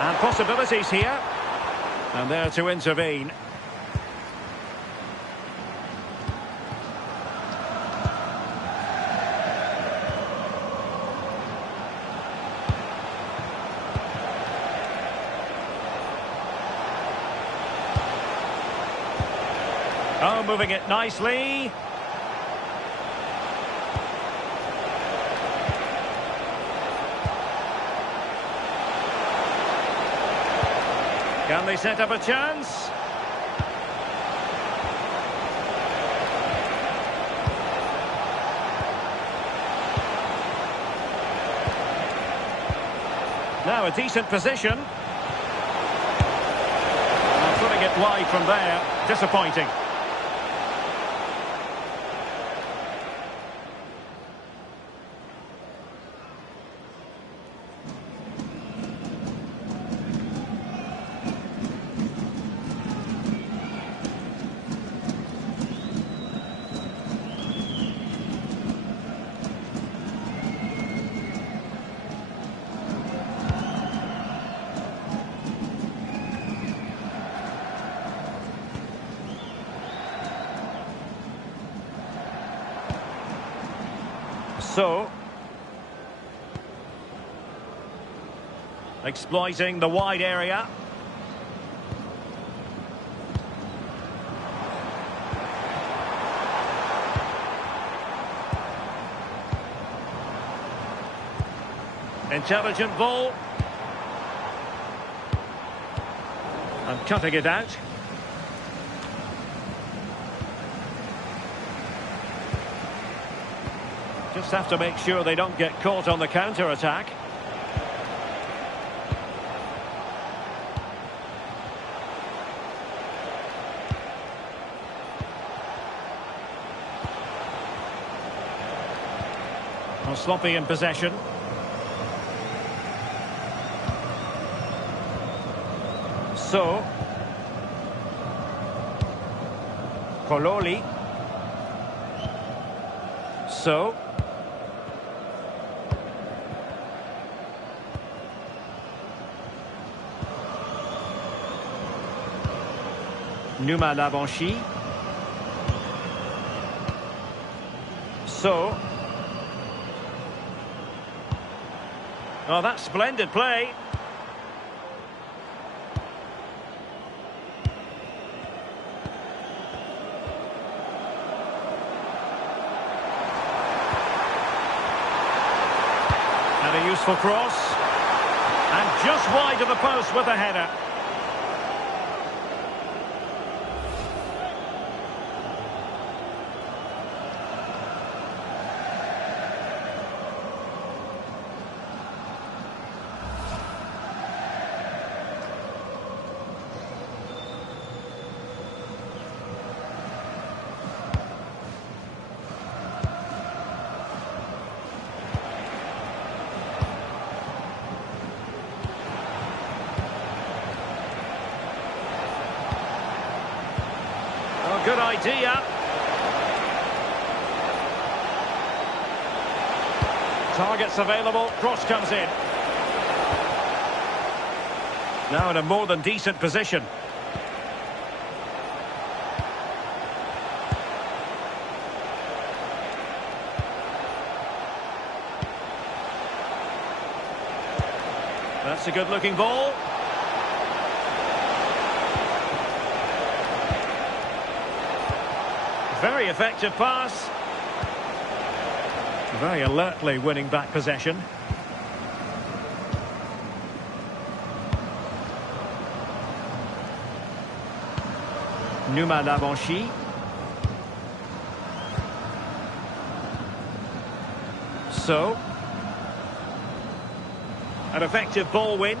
And possibilities here. And there to intervene. Oh, moving it nicely. Can they set up a chance? Now a decent position. And putting it wide from there. Disappointing. So, exploiting the wide area. Intelligent ball. And cutting it out. Just have to make sure they don't get caught on the counter-attack. Well, sloppy in possession. So, Kololi. So, Numa Lavanchi. So, oh, that's splendid play. And a useful cross. And just wide of the post with a header. Good idea. Targets available, cross comes in. Now in a more than decent position. That's a good looking ball. Very effective pass. Very alertly winning back possession. Numa Lavanchi. So, an effective ball win.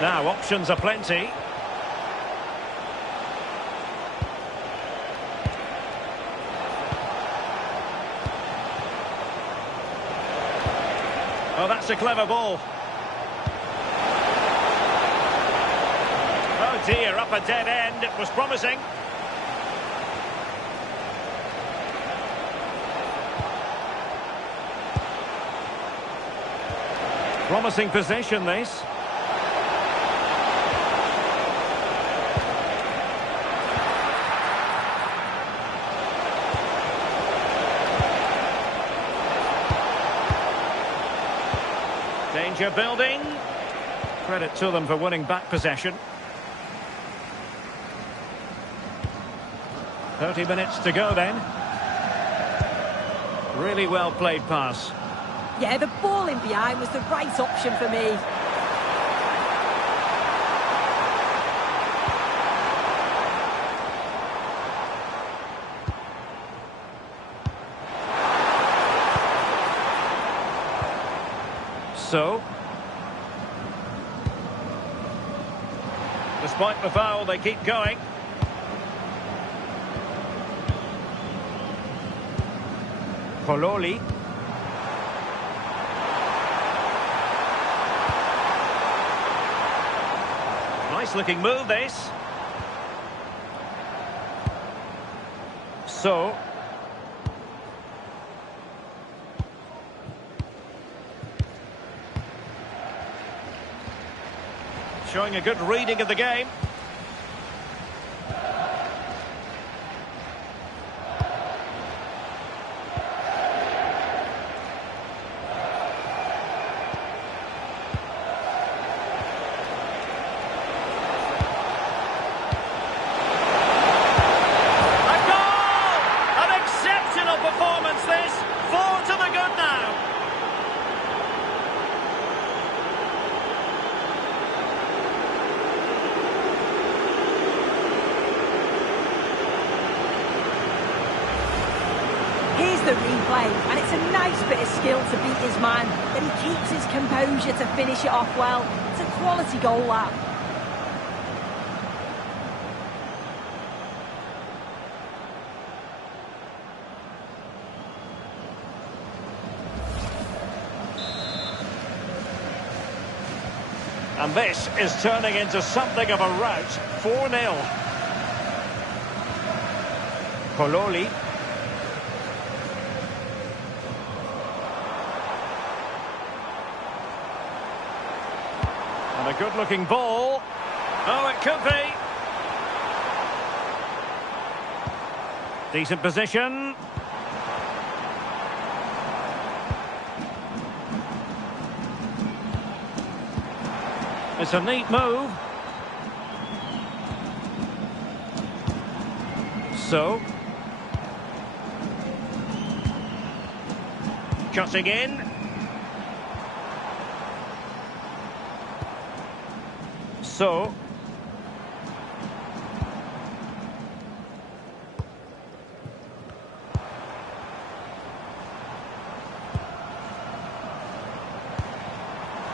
Now, options are plenty. Oh, that's a clever ball. Oh dear, up a dead end. It was promising. Promising position, this. Danger building. Credit to them for winning back possession. 30 minutes to go then. Really well played pass. Yeah, the ball in behind was the right option for me. So, despite the foul, they keep going. Kololi. Nice looking move, this. So, showing a good reading of the game. The replay, and it's a nice bit of skill to beat his man. Then he keeps his composure to finish it off well. It's a quality goal, that. And this is turning into something of a rout. 4-0. Kololi. And a good-looking ball. Oh, it could be. Decent position. It's a neat move. So. Cutting in. So.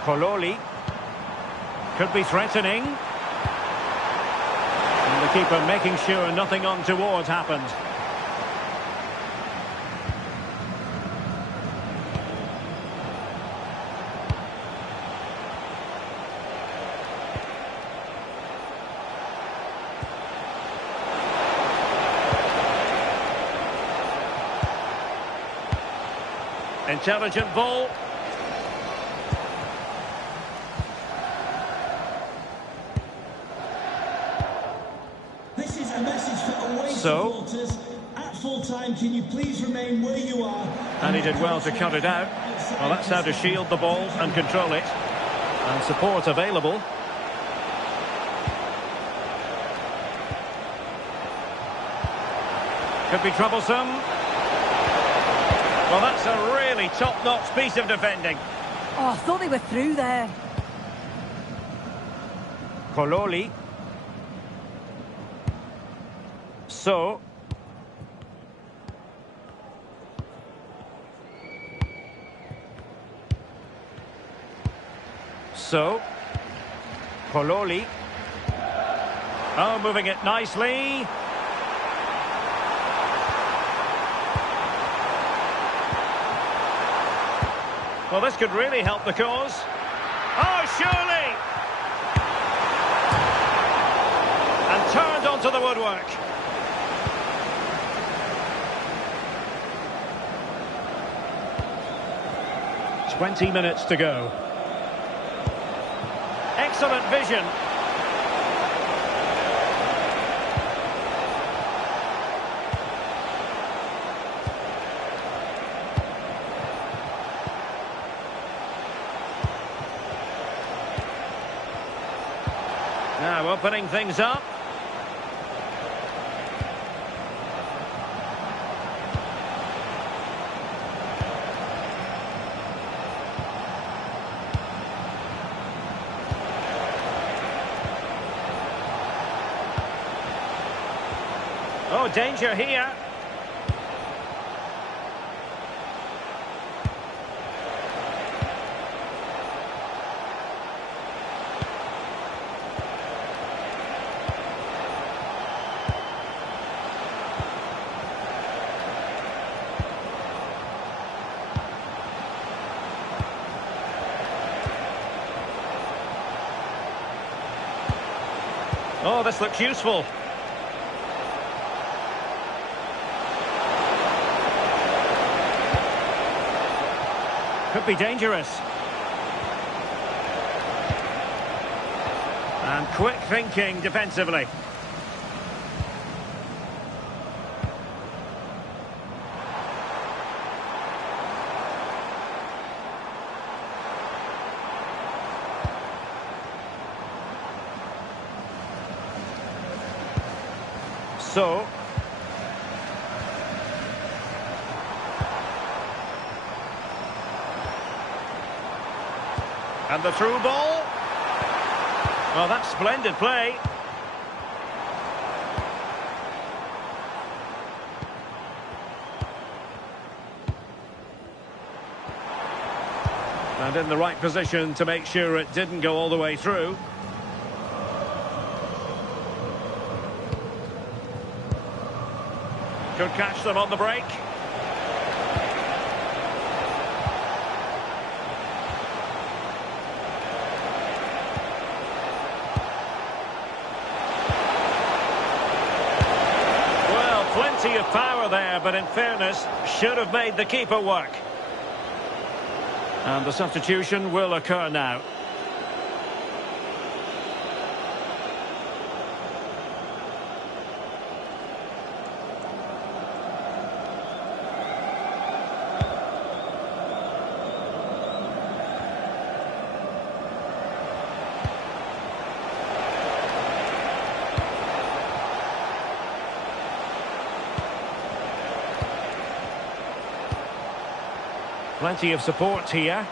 Kololi. Could be threatening. And the keeper making sure nothing untoward happened. Intelligent ball. This is a message for away So. supporters. At full time, can you please remain where you are? And he did well to cut it out. Well, that's how to shield the ball and control it. And support available. Could be troublesome. Well, that's a really top-notch piece of defending. Oh, I thought they were through there. Kololi. So. So. Kololi. Oh, moving it nicely. Well, this could really help the cause. Oh, surely! And turned onto the woodwork. "20 minutes to go. Excellent vision. Now opening things up. Oh, danger here. Oh, this looks useful. Could be dangerous. And quick thinking defensively. So. And the through ball. Well, that's splendid play. And in the right position to make sure it didn't go all the way through. Could catch them on the break. power there, but in fairness, should have made the keeper work. And the substitution will occur now. Plenty of support here.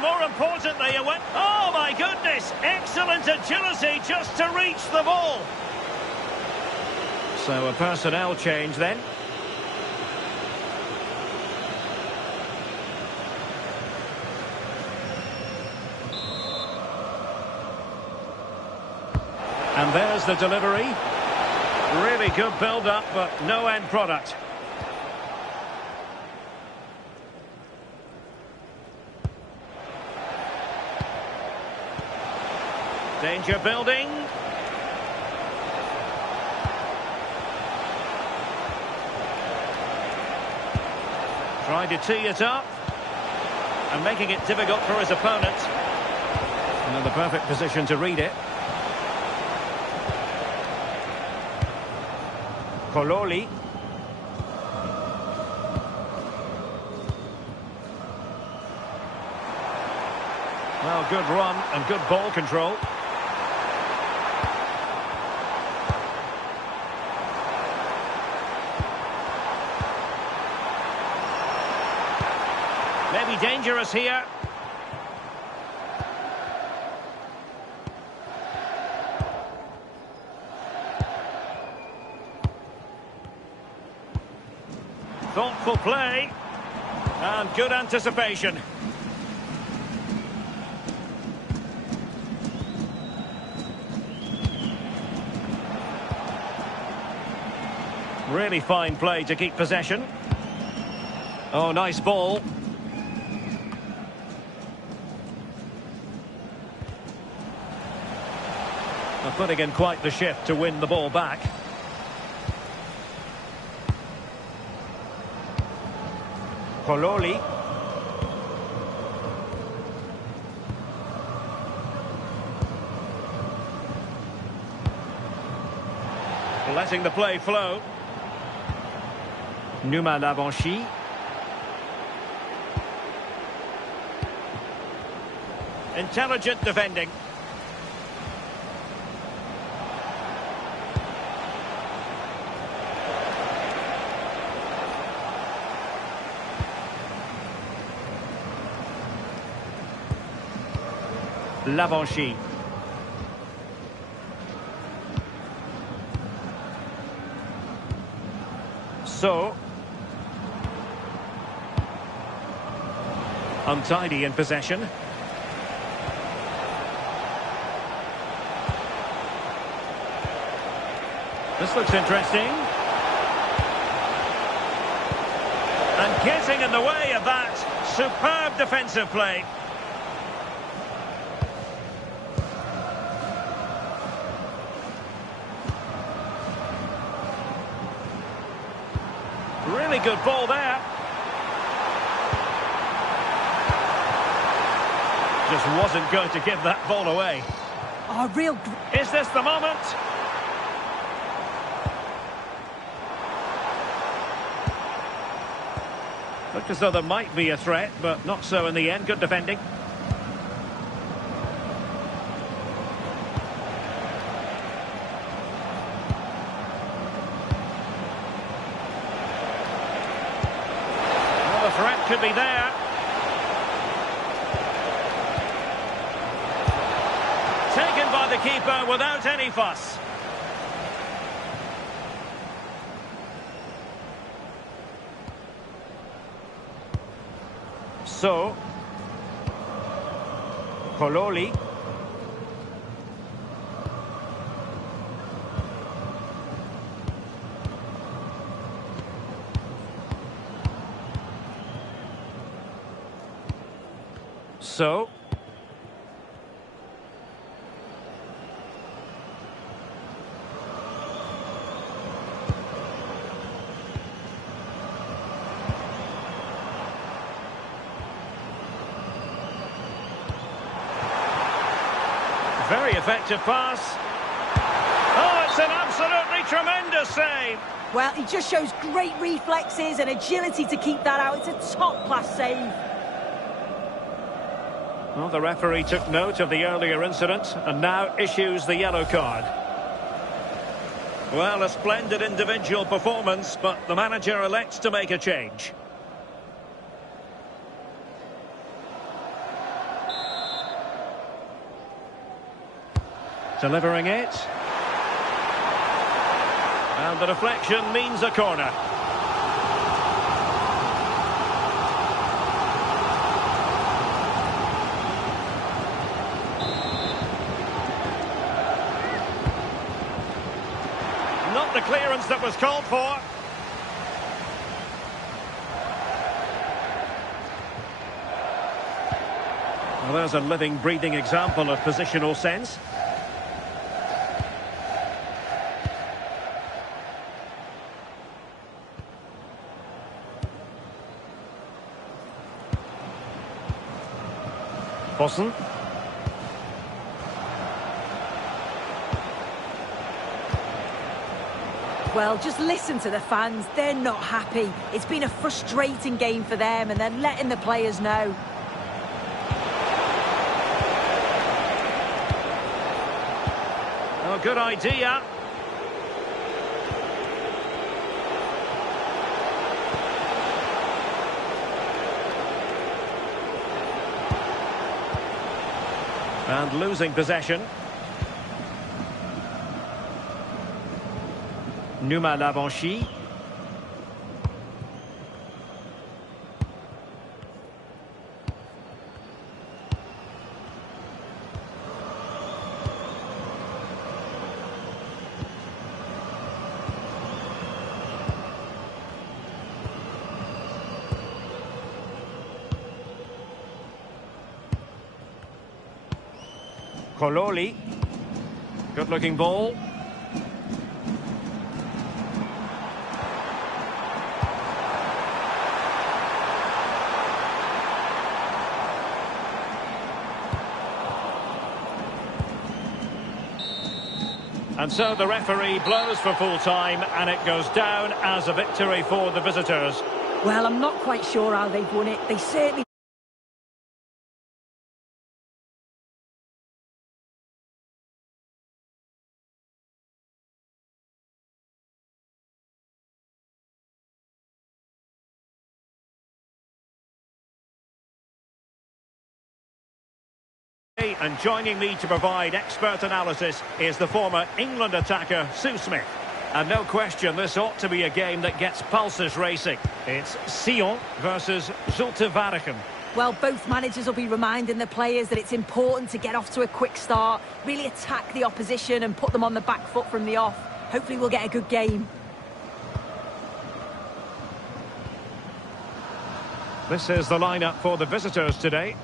More importantly, it went... Oh, my goodness! Excellent agility just to reach the ball. So a personnel change then. And there's the delivery. Really good build-up, but no end product. Danger building. Trying to tee it up. And making it difficult for his opponent. And in the perfect position to read it. Kololi. Well, good run and good ball control. Maybe dangerous here. Thoughtful play. And good anticipation. Really fine play to keep possession. Oh, nice ball. They're putting in quite the shift to win the ball back. Kololi. Letting the play flow. Numa Lavanchi. Intelligent defending. Lavanchi. So untidy in possession. This looks interesting. And getting in the way of that. Superb defensive play. Really good ball there. Just wasn't going to give that ball away. Oh, real... Is this the moment? Looked as though there might be a threat, but not so in the end. Good defending. could be there. Taken by the keeper without any fuss. So, Kololi. So, very effective pass. Oh, it's an absolutely tremendous save. Well, he just shows great reflexes and agility to keep that out. It's a top-class save. Well, the referee took note of the earlier incident and now issues the yellow card. Well, a splendid individual performance, but the manager elects to make a change. Delivering it. And the deflection means a corner. Not the clearance that was called for. Well, there's a living, breathing example of positional sense. Bossen. Well, just listen to the fans. They're not happy. It's been a frustrating game for them, and they're letting the players know. Oh, good idea. And losing possession. Numa Lavanchi. Kololi. Good looking ball. And so the referee blows for full time, and it goes down as a victory for the visitors. Well, I'm not quite sure how they've won it. They certainly... And joining me to provide expert analysis is the former England attacker, Sue Smith. And no question, this ought to be a game that gets pulses racing. It's Sion versus Zulte Waregem. Well, both managers will be reminding the players that it's important to get off to a quick start, really attack the opposition and put them on the back foot from the off. Hopefully we'll get a good game. This is the lineup for the visitors today.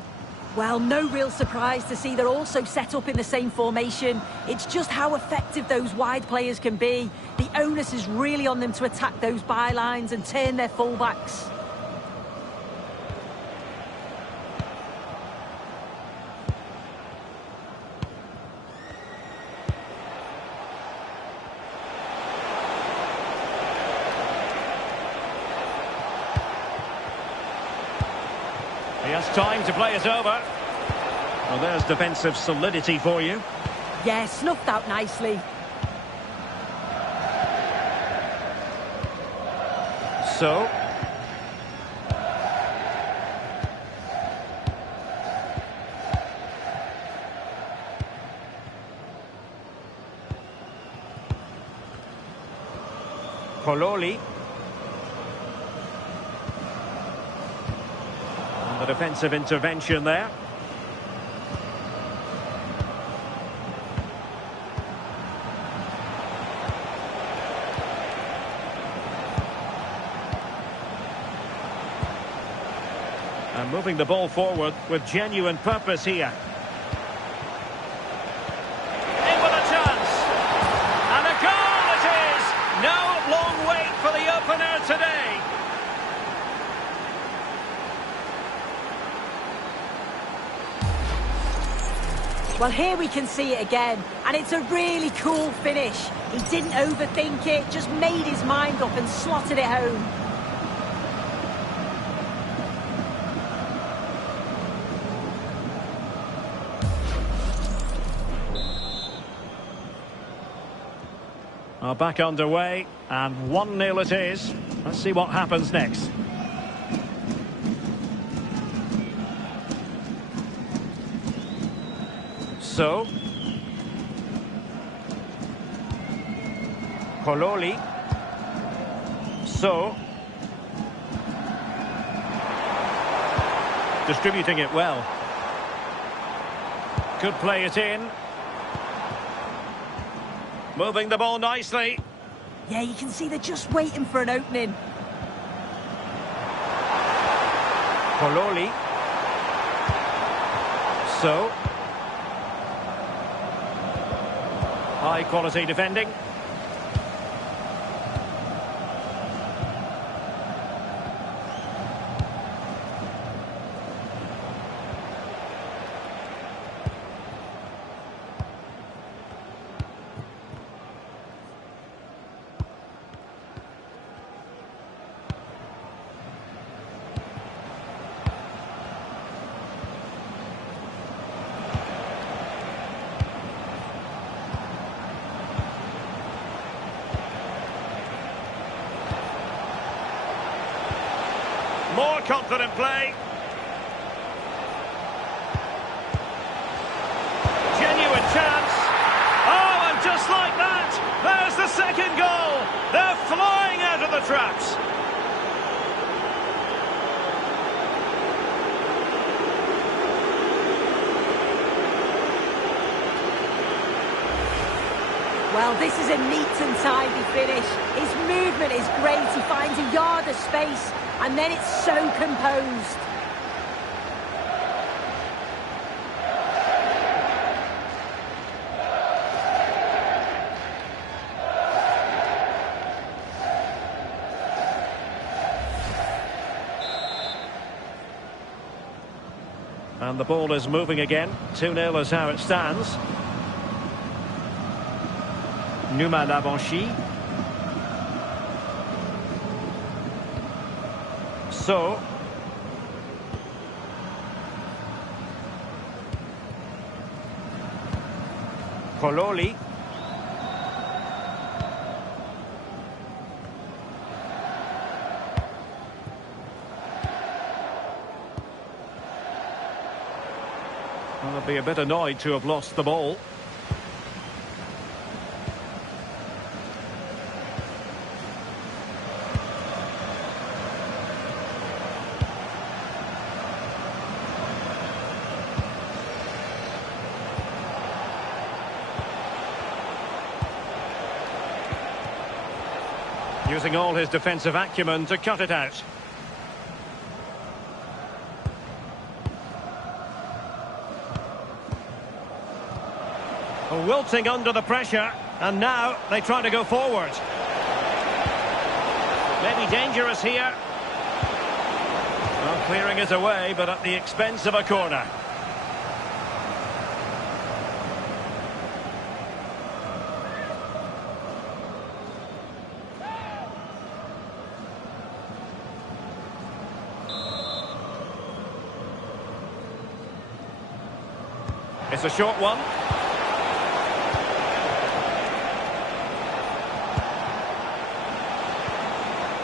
Well, no real surprise to see they're also set up in the same formation. It's just how effective those wide players can be. The onus is really on them to attack those bylines and turn their fullbacks. He has time to play it over. Well, there's defensive solidity for you. Yeah, snuffed out nicely. So. Kololi. And the defensive intervention there. And moving the ball forward with genuine purpose here. In with a chance. And a goal it is! No long wait for the opener today. Well, here we can see it again, and it's a really cool finish. He didn't overthink it, just made his mind up and slotted it home. Are back underway, and 1-0 it is. Let's see what happens next. So, Kololi. So, distributing it well. Could play it in. Moving the ball nicely. Yeah, you can see they're just waiting for an opening. Kololi. So. High quality defending. More confident play. Genuine chance. Oh, and just like that, there's the second goal. They're flying out of the traps. Well, this is a neat and tidy finish. His movement is great. He finds a yard of space, and then it's so composed. And the ball is moving again. 2-0 is how it stands. Numa Lavanchi. So. Kololi. Well, they'll be a bit annoyed to have lost the ball. Using all his defensive acumen to cut it out. Wilting under the pressure, and now they try to go forward. Maybe dangerous here. Well, clearing it away, but at the expense of a corner. It's a short one.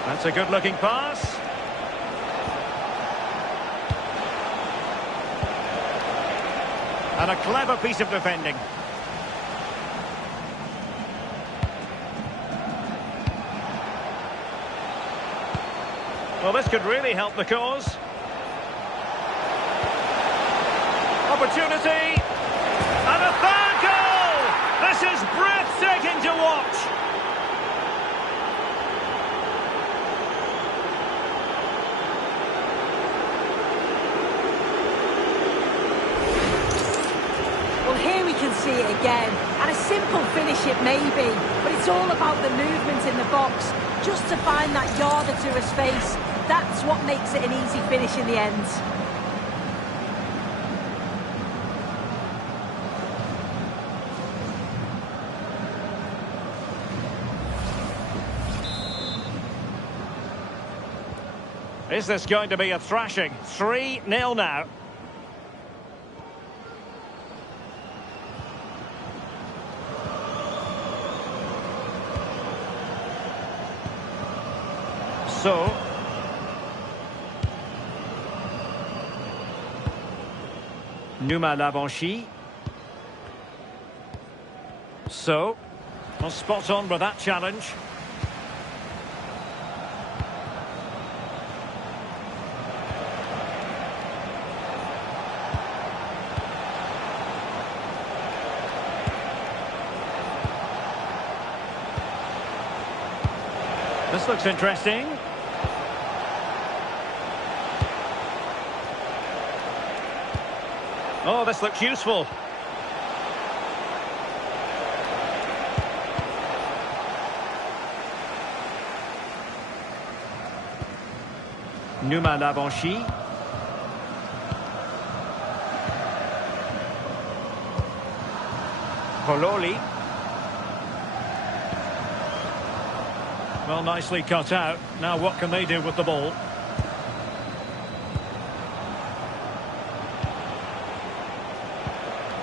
That's a good-looking pass. And a clever piece of defending. Well, this could really help the cause. Opportunity. And a third goal! This is breathtaking to watch. Well, here we can see it again. And a simple finish it may be, but it's all about the movement in the box. Just to find that yard or two of space. That's what makes it an easy finish in the end. Is this going to be a thrashing? 3-0 now. So, Numa Lavanchy. So, well, spot on with that challenge. This looks interesting. Oh, this looks useful. Numa Lavanchy. Pololi. Well, nicely cut out. Now what can they do with the ball?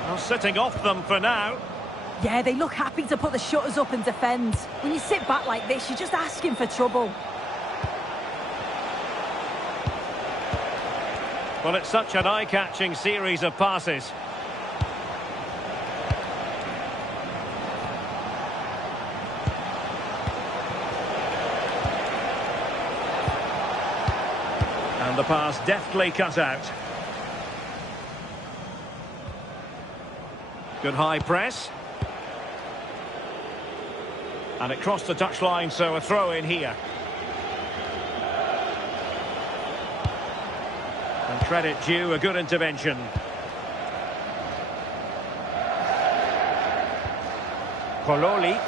Well, sitting off them for now. Yeah, they look happy to put the shutters up and defend. When you sit back like this, you're just asking for trouble. Well, it's such an eye-catching series of passes. And the pass deftly cut out. Good high press. And it crossed the touchline, so a throw in here. And credit due, a good intervention. Pololi.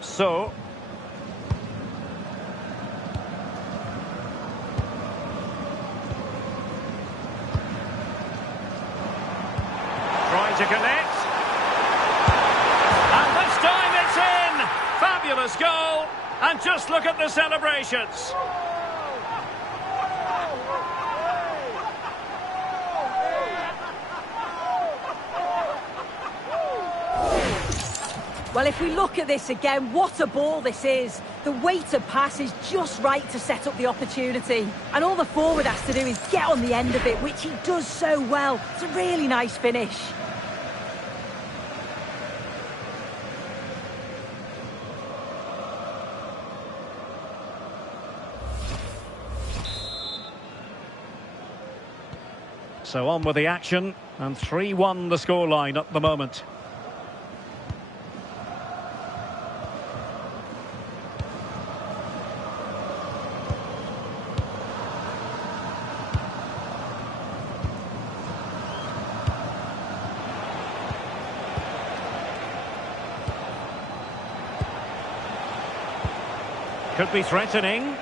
So, trying to connect. And this time it's in! Fabulous goal! And just look at the celebrations. Well, if we look at this again, what a ball this is. The weighted pass is just right to set up the opportunity. And all the forward has to do is get on the end of it, which he does so well. It's a really nice finish. So on with the action, and 3-1 the scoreline at the moment. Could be threatening.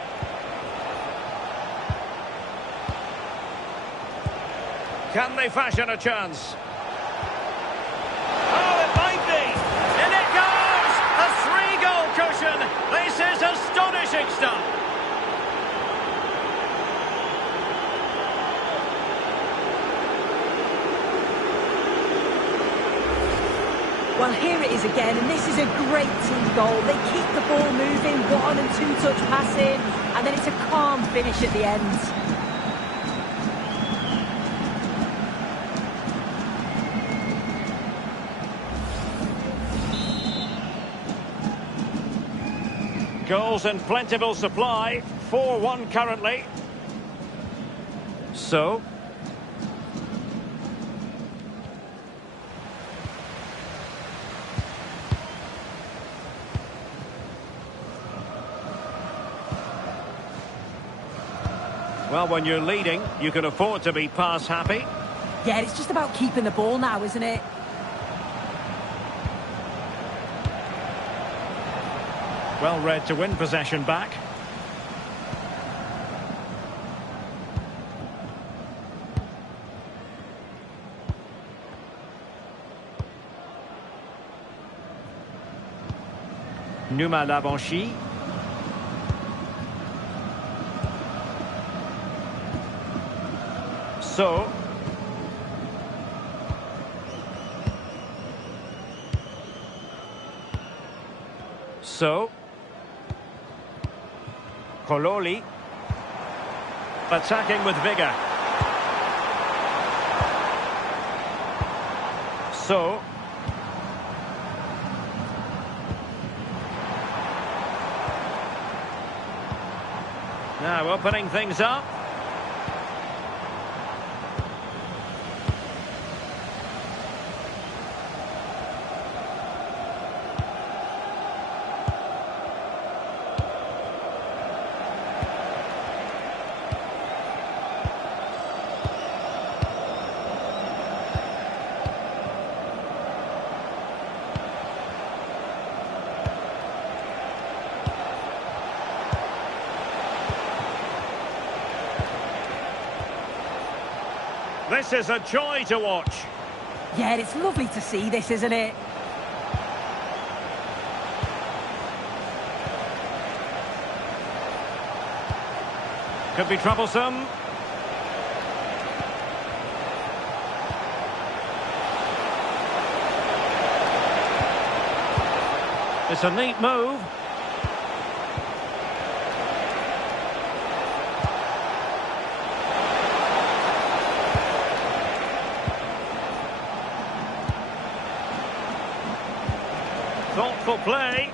Can they fashion a chance? Oh, it might be! In it goes! A 3-goal cushion! This is astonishing stuff! Well, here it is again, and this is a great team goal. They keep the ball moving, 1- and 2-touch passing, and then it's a calm finish at the end. Goals in plentiful supply. 4-1 currently. So. Well, when you're leading, you can afford to be pass happy. Yeah, it's just about keeping the ball now, isn't it? Well read to win possession back. Numa Lavanchi. So. Kololi. Attacking with vigour. So. Now opening things up. This is a joy to watch. Yeah, it's lovely to see this, isn't it? Could be troublesome. It's a neat move. Thoughtful play.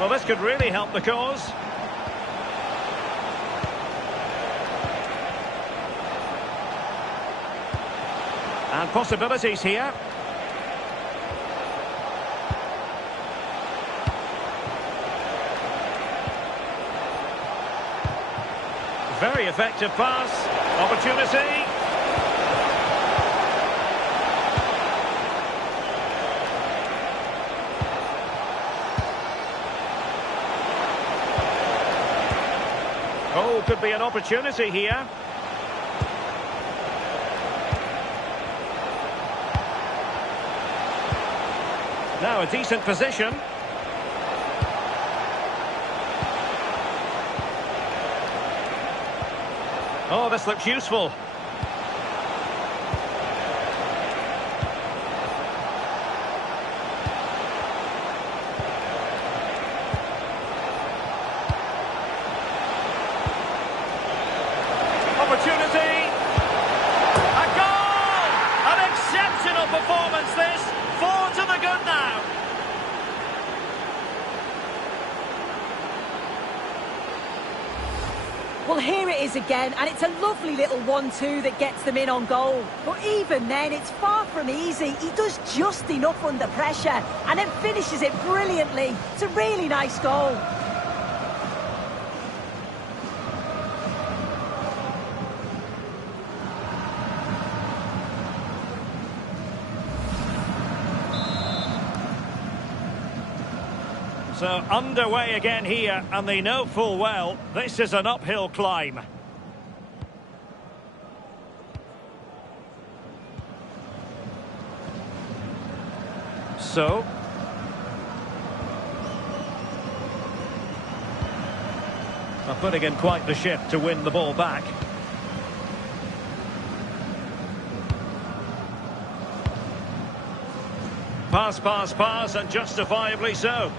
Well, this could really help the cause. And possibilities here. Very effective pass. Opportunity. Oh, could be an opportunity here. Now a decent position. Oh, this looks useful. Opportunity. A goal! An exceptional performance this. 4 to the good now. Well, here it is again, and it's a lovely little 1-2 that gets them in on goal. But even then, it's far from easy. He does just enough under pressure, and then finishes it brilliantly. It's a really nice goal. So underway again here, and they know full well this is an uphill climb. So. Are putting in quite the shift to win the ball back. Pass, pass, pass, and justifiably so.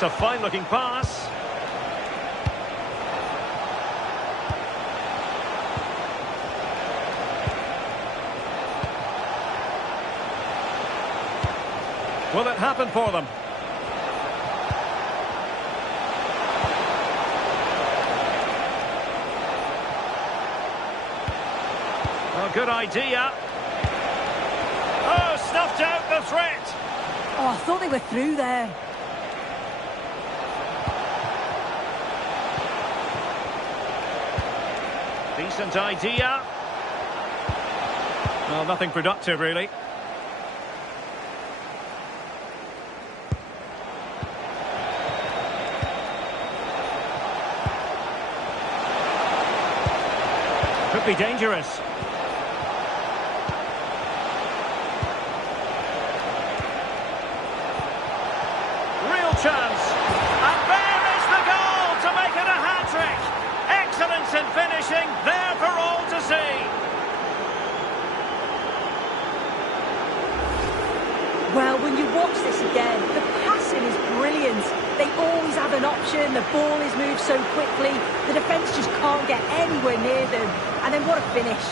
That's a fine-looking pass. Will it happen for them? Oh, good idea. Oh, snuffed out the threat. Oh, I thought they were through there. Decent idea. Well, nothing productive, really. Could be dangerous. Real chance. And there is the goal to make it a hat-trick. Excellence in finishing, there for all to see. Well, when you watch this again, the passing is brilliant. They always have an option, the ball is moved so quickly, the defence just can't get anywhere near them. And then what a finish.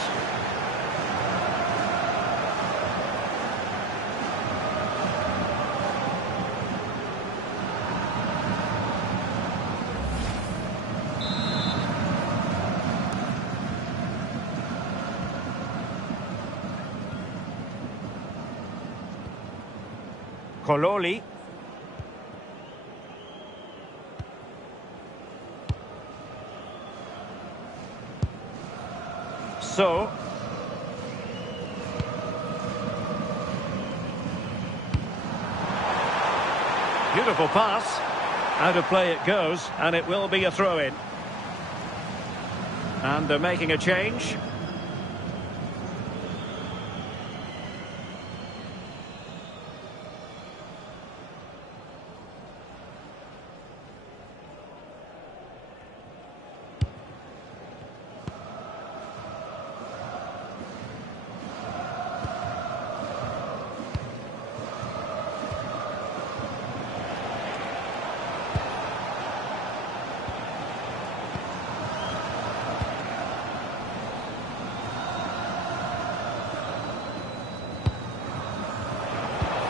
Kololi. So. Beautiful pass. Out of play it goes, and it will be a throw-in. And they're making a change.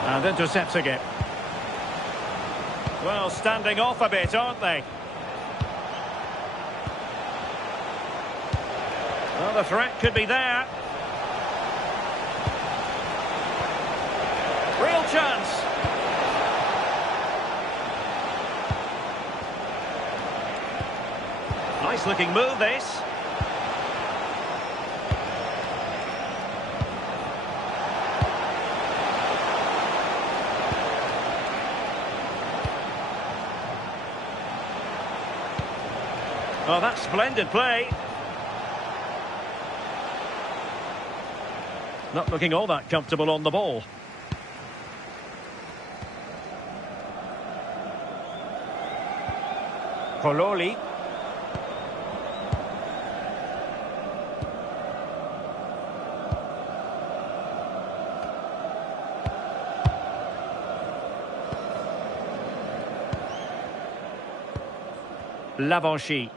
And intercepting it. Well, standing off a bit, aren't they? Well, the threat could be there. Real chance. Nice looking move, this. Oh, that's splendid play. Not looking all that comfortable on the ball. Kololi. Lavanchy.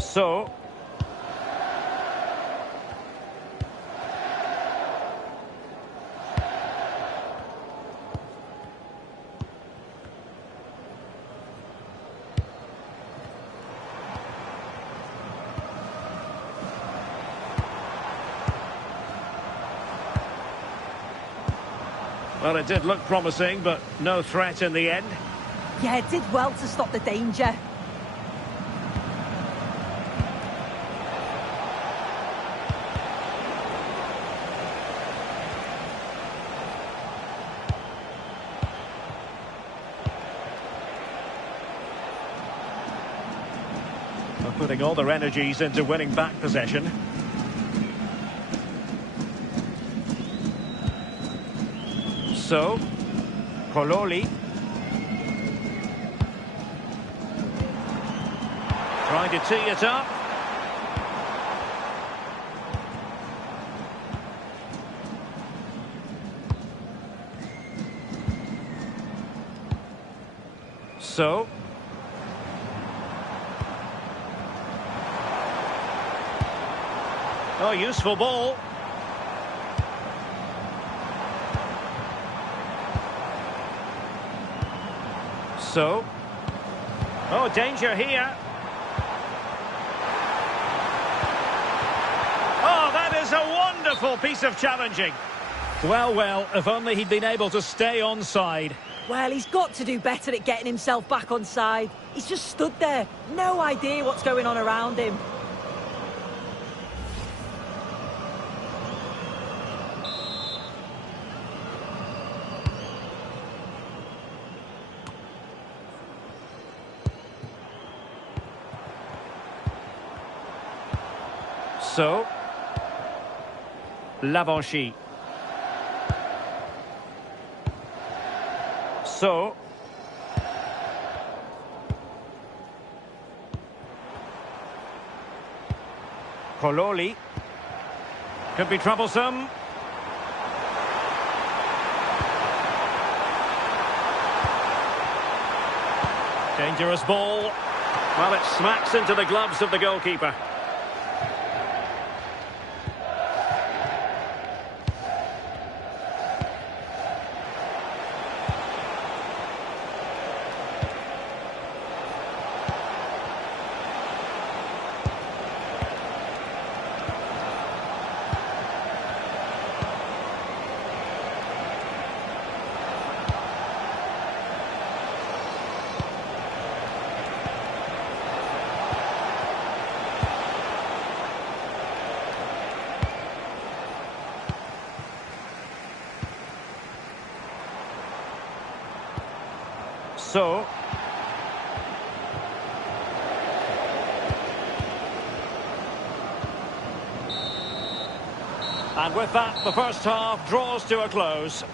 So. Well, it did look promising, but no threat in the end. Yeah, it did well to stop the danger. They're putting all their energies into winning back possession. So, Kololi. Trying to tee it up. So. Oh, useful ball. So. Oh, danger here. Oh, that is a wonderful piece of challenging. Well, if only he'd been able to stay onside. Well, he's got to do better at getting himself back on side. He's just stood there. No idea what's going on around him. So. Lavanchy. So. Kololi. Could be troublesome. Dangerous ball. Well, it smacks into the gloves of the goalkeeper. So. And with that, the first half draws to a close.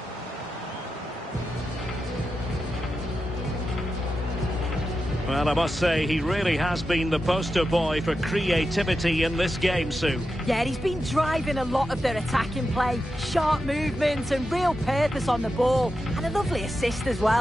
Well, I must say, he really has been the poster boy for creativity in this game, Sue. Yeah, he's been driving a lot of their attacking play. Sharp movements and real purpose on the ball. And a lovely assist as well.